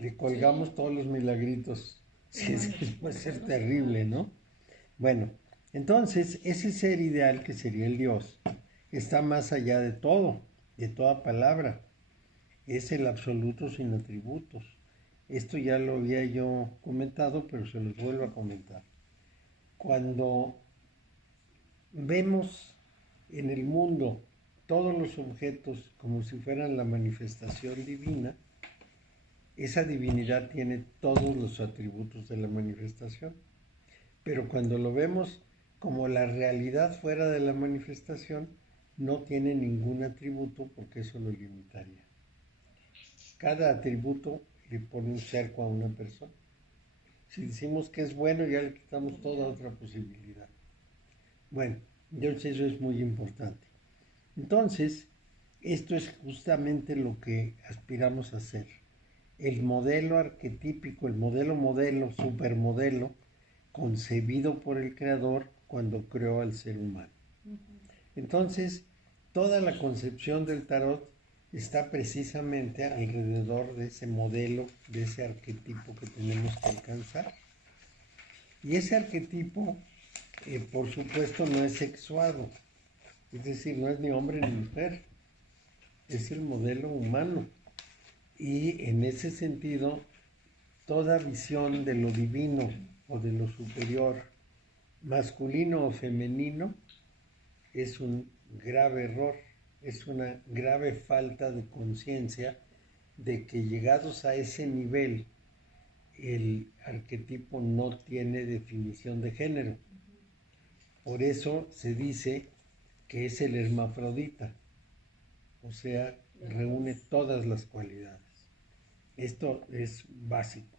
Le colgamos todos los milagritos. Sí, puede ser terrible, ¿no? Bueno, entonces, ese ser ideal que sería el Dios, está más allá de todo, de toda palabra. Es el absoluto sin atributos. Esto ya lo había yo comentado, pero se los vuelvo a comentar. Cuando vemos en el mundo todos los objetos como si fueran la manifestación divina, esa divinidad tiene todos los atributos de la manifestación. Pero cuando lo vemos como la realidad fuera de la manifestación, no tiene ningún atributo porque eso lo limitaría. Cada atributo le pone un cerco a una persona. Si decimos que es bueno, ya le quitamos toda otra posibilidad. Bueno, entonces eso es muy importante. Entonces, esto es justamente lo que aspiramos a hacer. El modelo arquetípico, el modelo, supermodelo, concebido por el Creador cuando creó al ser humano. Entonces, toda la concepción del tarot está precisamente alrededor de ese modelo, de ese arquetipo que tenemos que alcanzar. Y ese arquetipo, por supuesto, no es sexuado, es decir, no es ni hombre ni mujer, es el modelo humano. Y en ese sentido, toda visión de lo divino o de lo superior, masculino o femenino, es un grave error. Es una grave falta de conciencia de que llegados a ese nivel, el arquetipo no tiene definición de género. Por eso se dice que es el hermafrodita, o sea, reúne todas las cualidades. Esto es básico.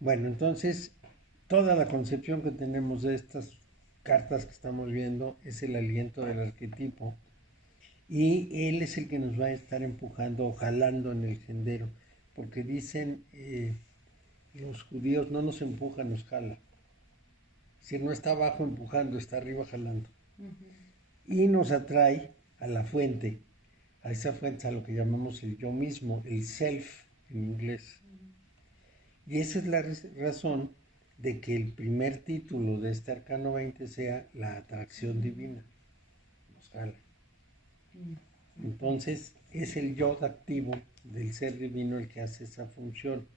Bueno, entonces, toda la concepción que tenemos de estas cartas que estamos viendo es el aliento del arquetipo. Y él es el que nos va a estar empujando o jalando en el sendero, porque dicen los judíos, no nos empuja, nos jala. Si no está abajo empujando, está arriba jalando. Y nos atrae a la fuente, a esa fuente, a lo que llamamos el yo mismo, el self en inglés. Y esa es la razón de que el primer título de este arcano 20 sea la atracción divina. Nos jala. Entonces es el yo activo del ser divino el que hace esa función,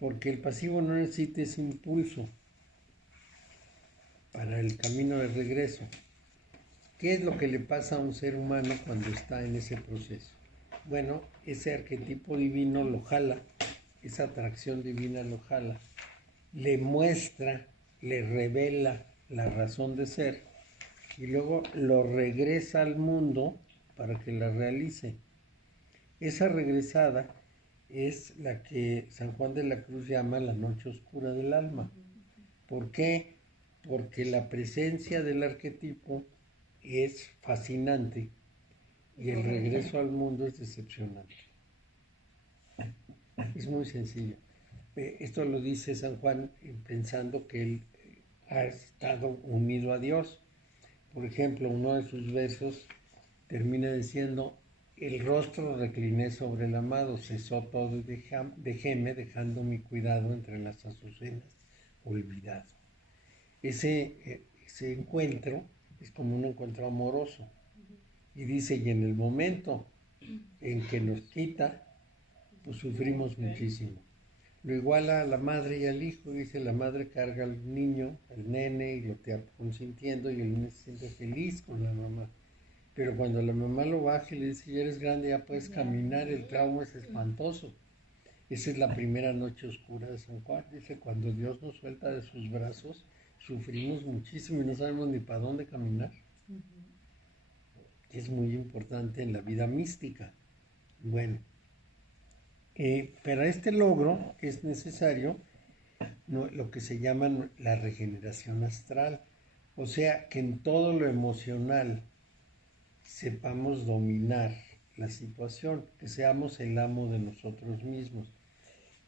porque el pasivo no necesita ese impulso para el camino de regreso. ¿Qué es lo que le pasa a un ser humano cuando está en ese proceso? Bueno, ese arquetipo divino lo jala, esa atracción divina lo jala, le muestra, le revela la razón de ser, y luego lo regresa al mundo para que la realice. Esa regresada es la que San Juan de la Cruz llama la noche oscura del alma. ¿Por qué? porque la presencia del arquetipo es fascinante y el regreso al mundo es decepcionante. Es muy sencillo. Esto lo dice San Juan pensando que él ha estado unido a Dios. Por ejemplo, uno de sus versos termina diciendo: el rostro recliné sobre el amado, cesó todo y dejéme, dejando mi cuidado entre las azucenas olvidado. Ese encuentro es como un encuentro amoroso. Y dice, y en el momento en que nos quita, pues sufrimos muchísimo. Lo iguala a la madre y al hijo. Dice, la madre carga al niño, al nene, y lo está consintiendo, y el niño se siente feliz con la mamá. Pero cuando la mamá lo baja y le dice, ya eres grande, ya puedes caminar, el trauma es espantoso. Esa es la primera noche oscura de San Juan. Dice, cuando Dios nos suelta de sus brazos, sufrimos muchísimo y no sabemos ni para dónde caminar. Es muy importante en la vida mística. Bueno, para este logro es necesario lo que se llama la regeneración astral. O sea, que en todo lo emocional sepamos dominar la situación, que seamos el amo de nosotros mismos.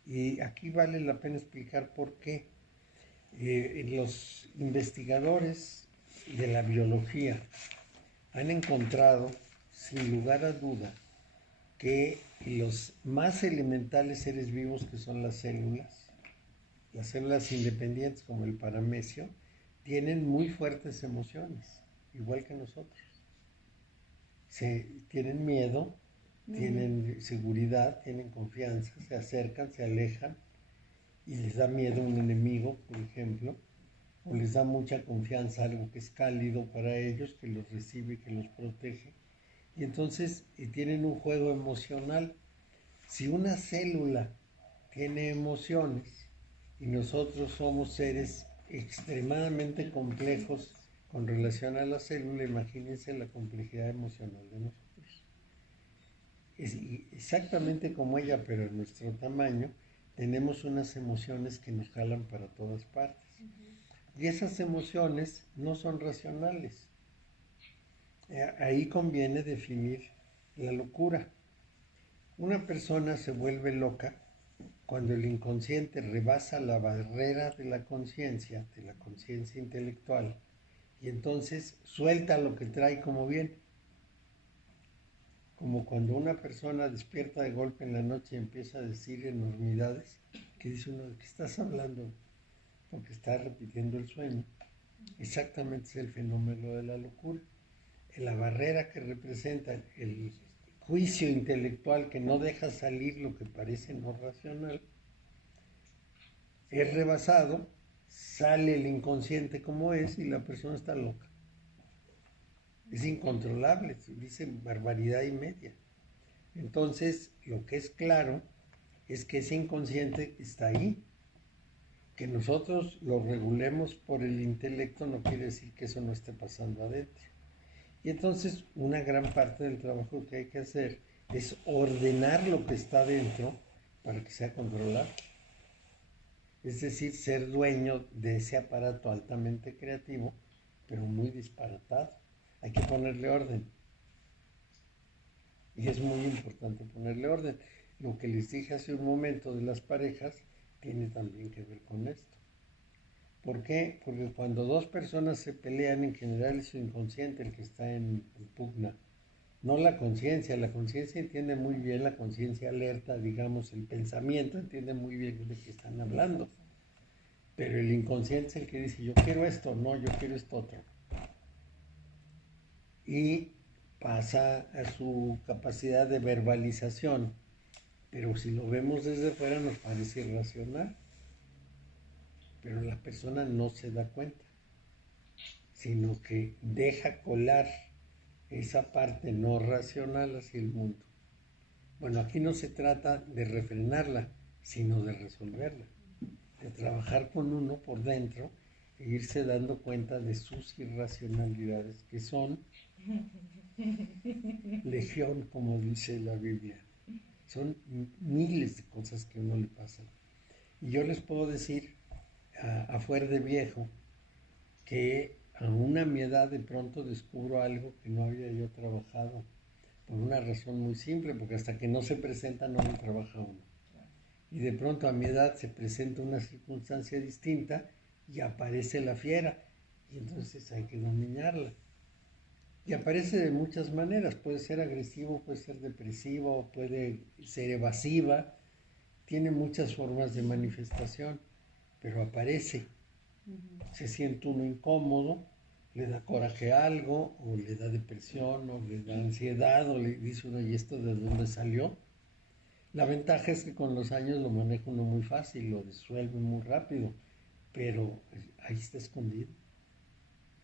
Y aquí vale la pena explicar por qué. Los investigadores de la biología han encontrado, sin lugar a duda, que los más elementales seres vivos, que son las células independientes como el paramecio, tienen muy fuertes emociones, igual que nosotros. Tienen miedo, tienen seguridad, tienen confianza, se acercan, se alejan, y les da miedo un enemigo, por ejemplo, o les da mucha confianza algo que es cálido para ellos, que los recibe, que los protege. Y entonces tienen un juego emocional. Si una célula tiene emociones y nosotros somos seres extremadamente complejos con relación a la célula, imagínense la complejidad emocional de nosotros. Es exactamente como ella, pero en nuestro tamaño, tenemos unas emociones que nos jalan para todas partes. Y esas emociones no son racionales. Ahí conviene definir la locura. Una persona se vuelve loca cuando el inconsciente rebasa la barrera de la conciencia intelectual, y entonces suelta lo que trae como bien. Como cuando una persona despierta de golpe en la noche y empieza a decir enormidades, que dice uno, ¿de qué estás hablando? Porque está repitiendo el sueño. Exactamente es el fenómeno de la locura. La barrera que representa el juicio intelectual que no deja salir lo que parece no racional, es rebasado, sale el inconsciente como es y la persona está loca. Es incontrolable, dice barbaridad y media. Entonces, lo que es claro es que ese inconsciente está ahí. Que nosotros lo regulemos por el intelecto no quiere decir que eso no esté pasando adentro. Y entonces una gran parte del trabajo que hay que hacer es ordenar lo que está dentro para que sea controlado. Es decir, ser dueño de ese aparato altamente creativo, pero muy disparatado. Hay que ponerle orden. Y es muy importante ponerle orden. Lo que les dije hace un momento de las parejas tiene también que ver con esto. ¿Por qué? Porque cuando dos personas se pelean, en general es su inconsciente el que está en pugna. No la conciencia. La conciencia entiende muy bien, la conciencia alerta, digamos, el pensamiento entiende muy bien de qué están hablando. Pero el inconsciente es el que dice, yo quiero esto, no, yo quiero esto otro. Y pasa a su capacidad de verbalización. Pero si lo vemos desde fuera nos parece irracional. Pero la persona no se da cuenta, sino que deja colar esa parte no racional hacia el mundo. Bueno, aquí no se trata de refrenarla, sino de resolverla, de trabajar con uno por dentro e irse dando cuenta de sus irracionalidades, que son legión, como dice la Biblia. Son miles de cosas que a uno le pasan. Y yo les puedo decir, a fuer de viejo, que aún a mi edad de pronto descubro algo que no había yo trabajado, por una razón muy simple, porque hasta que no se presenta no lo trabaja uno. Y de pronto a mi edad se presenta una circunstancia distinta y aparece la fiera, y entonces hay que dominarla. Y aparece de muchas maneras, puede ser agresivo, puede ser depresivo, puede ser evasiva, tiene muchas formas de manifestación, pero aparece. Se siente uno incómodo, le da coraje a algo, o le da depresión, o le da ansiedad, o le dice uno, ¿y esto de dónde salió? La ventaja es que con los años lo maneja uno muy fácil, lo disuelve muy rápido, pero ahí está escondido.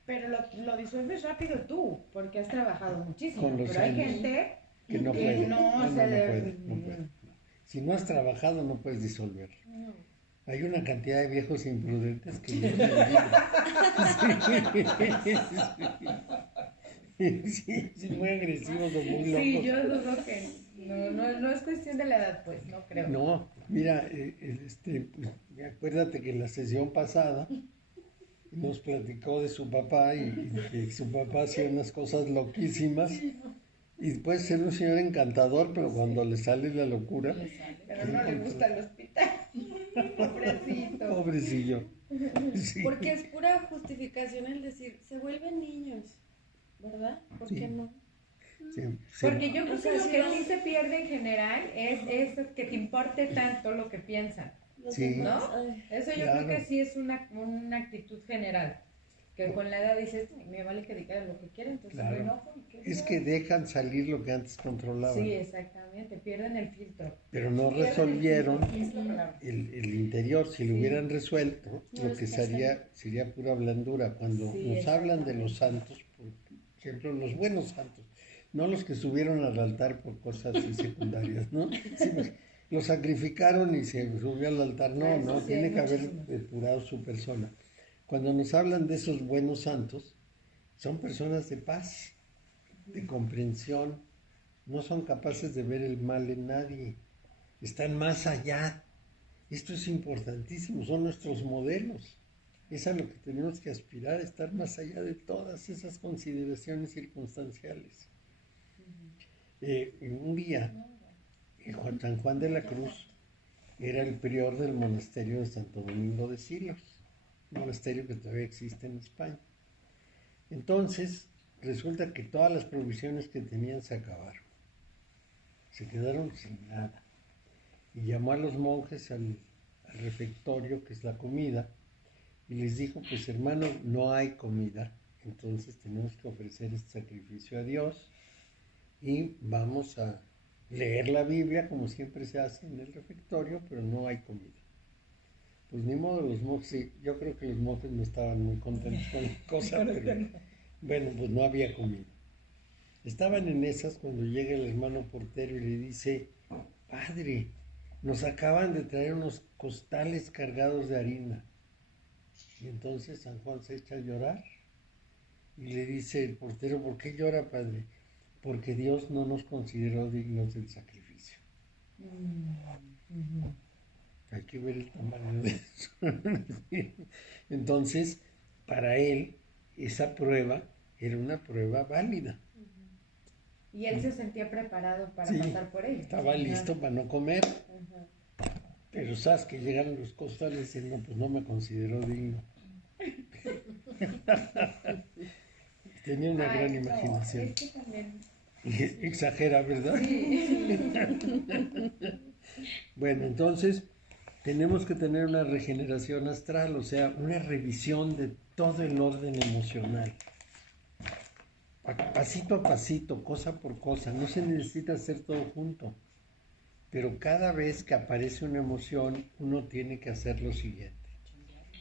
Pero lo disuelves rápido tú, porque has trabajado muchísimo. Con los Pero hay años. gente Que no que puede. no se puede, no puede. Si no has trabajado, no puedes disolver. Hay una cantidad de viejos imprudentes que Dios me libre. Sí, muy agresivos o muy locos. Sí, yo dudo que no es cuestión de la edad, pues, no creo. No, mira, acuérdate que en la sesión pasada nos platicó de su papá y que su papá hacía unas cosas loquísimas. Y puede ser un señor encantador, pero cuando le sale la locura... Pero no le gusta el hospital. Pobrecito. Pobrecillo. Sí. Porque es pura justificación el decir, se vuelven niños, ¿verdad? ¿Por Sí. qué no? Sí, sí. Porque yo creo O sea, que lo si que no- sí se pierde en general es que te importe tanto lo que piensan. Los Sí. demás, ¿No? ay, Eso yo Claro. creo que sí es una actitud general. Que con la edad dices, me vale que diga lo que quiera, entonces Claro. me enojo. ¿Y qué Es digo? que dejan salir lo que antes controlaban, Sí, exactamente, pierden el filtro. pero no Pierden el resolvieron filtro, es la palabra. el interior. Si lo Sí. hubieran resuelto, No lo les que sería pura blandura. Cuando Sí, nos hablan de exactamente. los santos, por ejemplo, los buenos santos, no los que subieron al altar por cosas así secundarias, ¿no? Sí, pues, los sacrificaron y se subió al altar. No, Eso no, sí, tiene hay que haber muchísimos. depurado su persona. Cuando nos hablan de esos buenos santos, son personas de paz, de comprensión, no son capaces de ver el mal en nadie, están más allá. Esto es importantísimo, son nuestros modelos. Es a lo que tenemos que aspirar, estar más allá de todas esas consideraciones circunstanciales. Un día, San Juan de la Cruz era el prior del monasterio de Santo Domingo de Silos, monasterio que todavía existe en España. Entonces, resulta que todas las provisiones que tenían se acabaron. Se quedaron sin nada. Y llamó a los monjes al refectorio, que es la comida, y les dijo, pues hermanos, no hay comida, entonces tenemos que ofrecer este sacrificio a Dios y vamos a leer la Biblia como siempre se hace en el refectorio, pero no hay comida. Pues ni modo, los monjes, sí, yo creo que los monjes no estaban muy contentos con la cosa, pero bueno, pues no había comida. Estaban en esas cuando llega el hermano portero y le dice, padre, nos acaban de traer unos costales cargados de harina. Y entonces San Juan se echa a llorar y le dice el portero, ¿por qué llora, padre? Porque Dios no nos consideró dignos del sacrificio. Hay que ver el tamaño de eso. Entonces, para él, esa prueba era una prueba válida. Y él se sentía preparado para Sí, pasar por ello. estaba listo para no comer. Ajá. Pero sabes que llegaron los costales diciendo, pues no me considero digno. Tenía una Ay, gran no, imaginación. es que también... Exagera, ¿verdad? Sí. Bueno, entonces tenemos que tener una regeneración astral, o sea, una revisión de todo el orden emocional. Pasito a pasito, cosa por cosa, no se necesita hacer todo junto. Pero cada vez que aparece una emoción, uno tiene que hacer lo siguiente.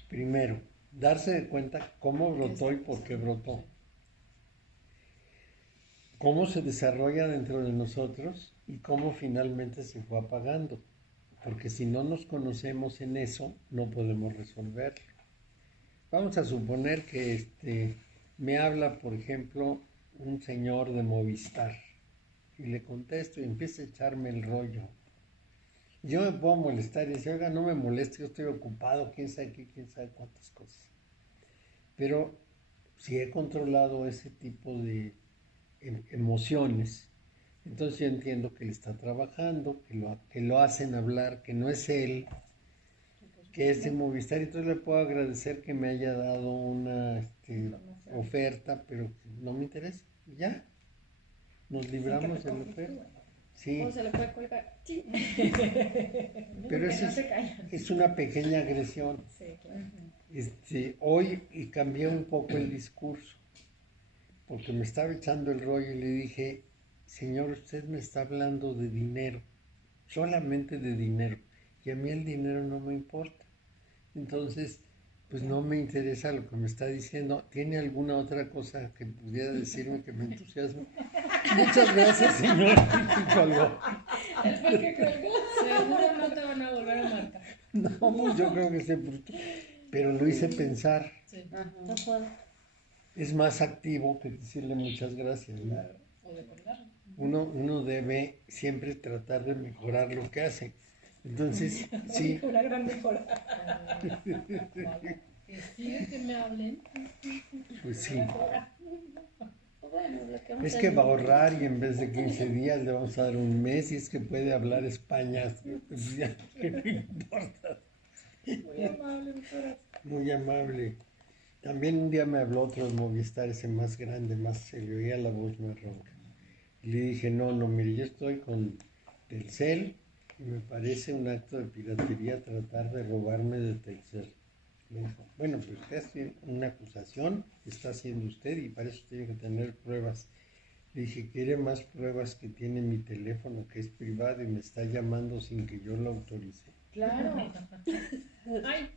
Primero, darse de cuenta cómo brotó y por qué brotó. Cómo se desarrolla dentro de nosotros y cómo finalmente se fue apagando. Porque si no nos conocemos en eso, no podemos resolverlo. Vamos a suponer que me habla, por ejemplo, un señor de Movistar. Y le contesto y empieza a echarme el rollo. Yo me puedo molestar y decir, oiga, no me moleste, yo estoy ocupado, quién sabe qué, quién sabe cuántas cosas. pero si he controlado ese tipo de emociones, entonces yo entiendo que él está trabajando, que lo hacen hablar, que no es él, que es de Movistar. Entonces le puedo agradecer que me haya dado una oferta, pero no me interesa. Ya, nos libramos de la oferta. Sí, O se le puede colgar. Sí. pero Que eso no se callan. es una pequeña agresión. Sí, claro. Hoy y cambié un poco el discurso, porque me estaba echando el rollo y le dije, señor, usted me está hablando de dinero, solamente de dinero, y a mí el dinero no me importa. Entonces, pues no me interesa lo que me está diciendo. ¿Tiene alguna otra cosa que pudiera decirme que me entusiasme? Muchas gracias, señor. Y colgó. Seguro no te van a volver a marcar. No, pues yo creo que se frustró, pero lo hice pensar. Sí. Ajá. Es más activo que decirle muchas gracias, ¿no? O de colgar. Uno debe siempre tratar de mejorar lo que hace. Entonces, sí, Una gran mejora. Pide que me hablen. pues sí. Bueno, lo que vamos Es a que hacer- va a ahorrar y en vez de 15 días le vamos a dar un mes y es que puede hablar España. Pues ya, ¿qué me importa? Muy amable, doctora. Muy amable. También un día me habló otro de Movistar, ese más grande, más se le oía la voz más ronca. Y le dije, no, mire, yo estoy con Telcel y me parece un acto de piratería tratar de robarme de Telcel. Me dijo, bueno, pues usted hace una acusación, está haciendo usted y para eso tiene que tener pruebas. Le dije, ¿quiere más pruebas que tiene mi teléfono que es privado y me está llamando sin que yo lo autorice? Claro. Ay,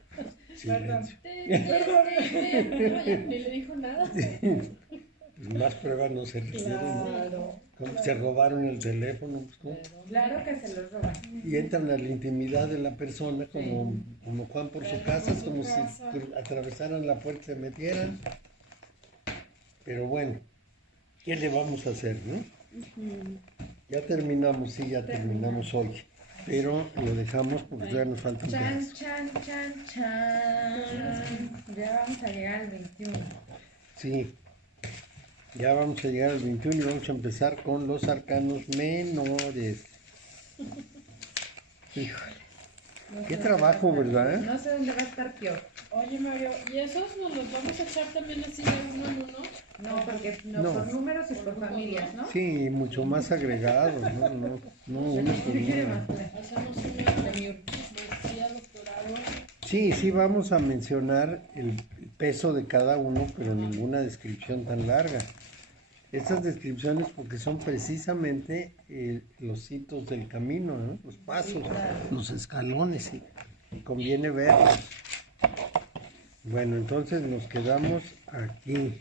Silencio. Oye, ni le dijo nada. Pues más pruebas no se requieren, ¿no? Claro. Como se robaron el teléfono, pues, ¿no? Claro que se los roban. Y entran a la intimidad de la persona como Juan por su casa, es como si atravesaran la puerta y se metieran. Pero bueno, ¿qué le vamos a hacer, no? Ya terminamos, sí, ya terminamos hoy. Pero lo dejamos porque todavía nos falta un Chan, pedazo. chan. Ya vamos a llegar al 21. Sí, ya vamos a llegar al 21 y vamos a empezar con los arcanos menores. Híjole, qué trabajo, ¿verdad? No sé dónde va a estar peor. Oye, Mario, ¿y esos nos los vamos a echar también así de uno en uno? No, porque no, No. por números y por familias, ¿no? Sí, mucho más agregado, no, uno por uno. Hacemos una maestría, doctorado. Sí, vamos a mencionar el peso de cada uno, pero ninguna descripción tan larga. Estas descripciones porque son precisamente los hitos del camino, ¿no? Los pasos, los escalones, y conviene verlos. Bueno, entonces nos quedamos aquí.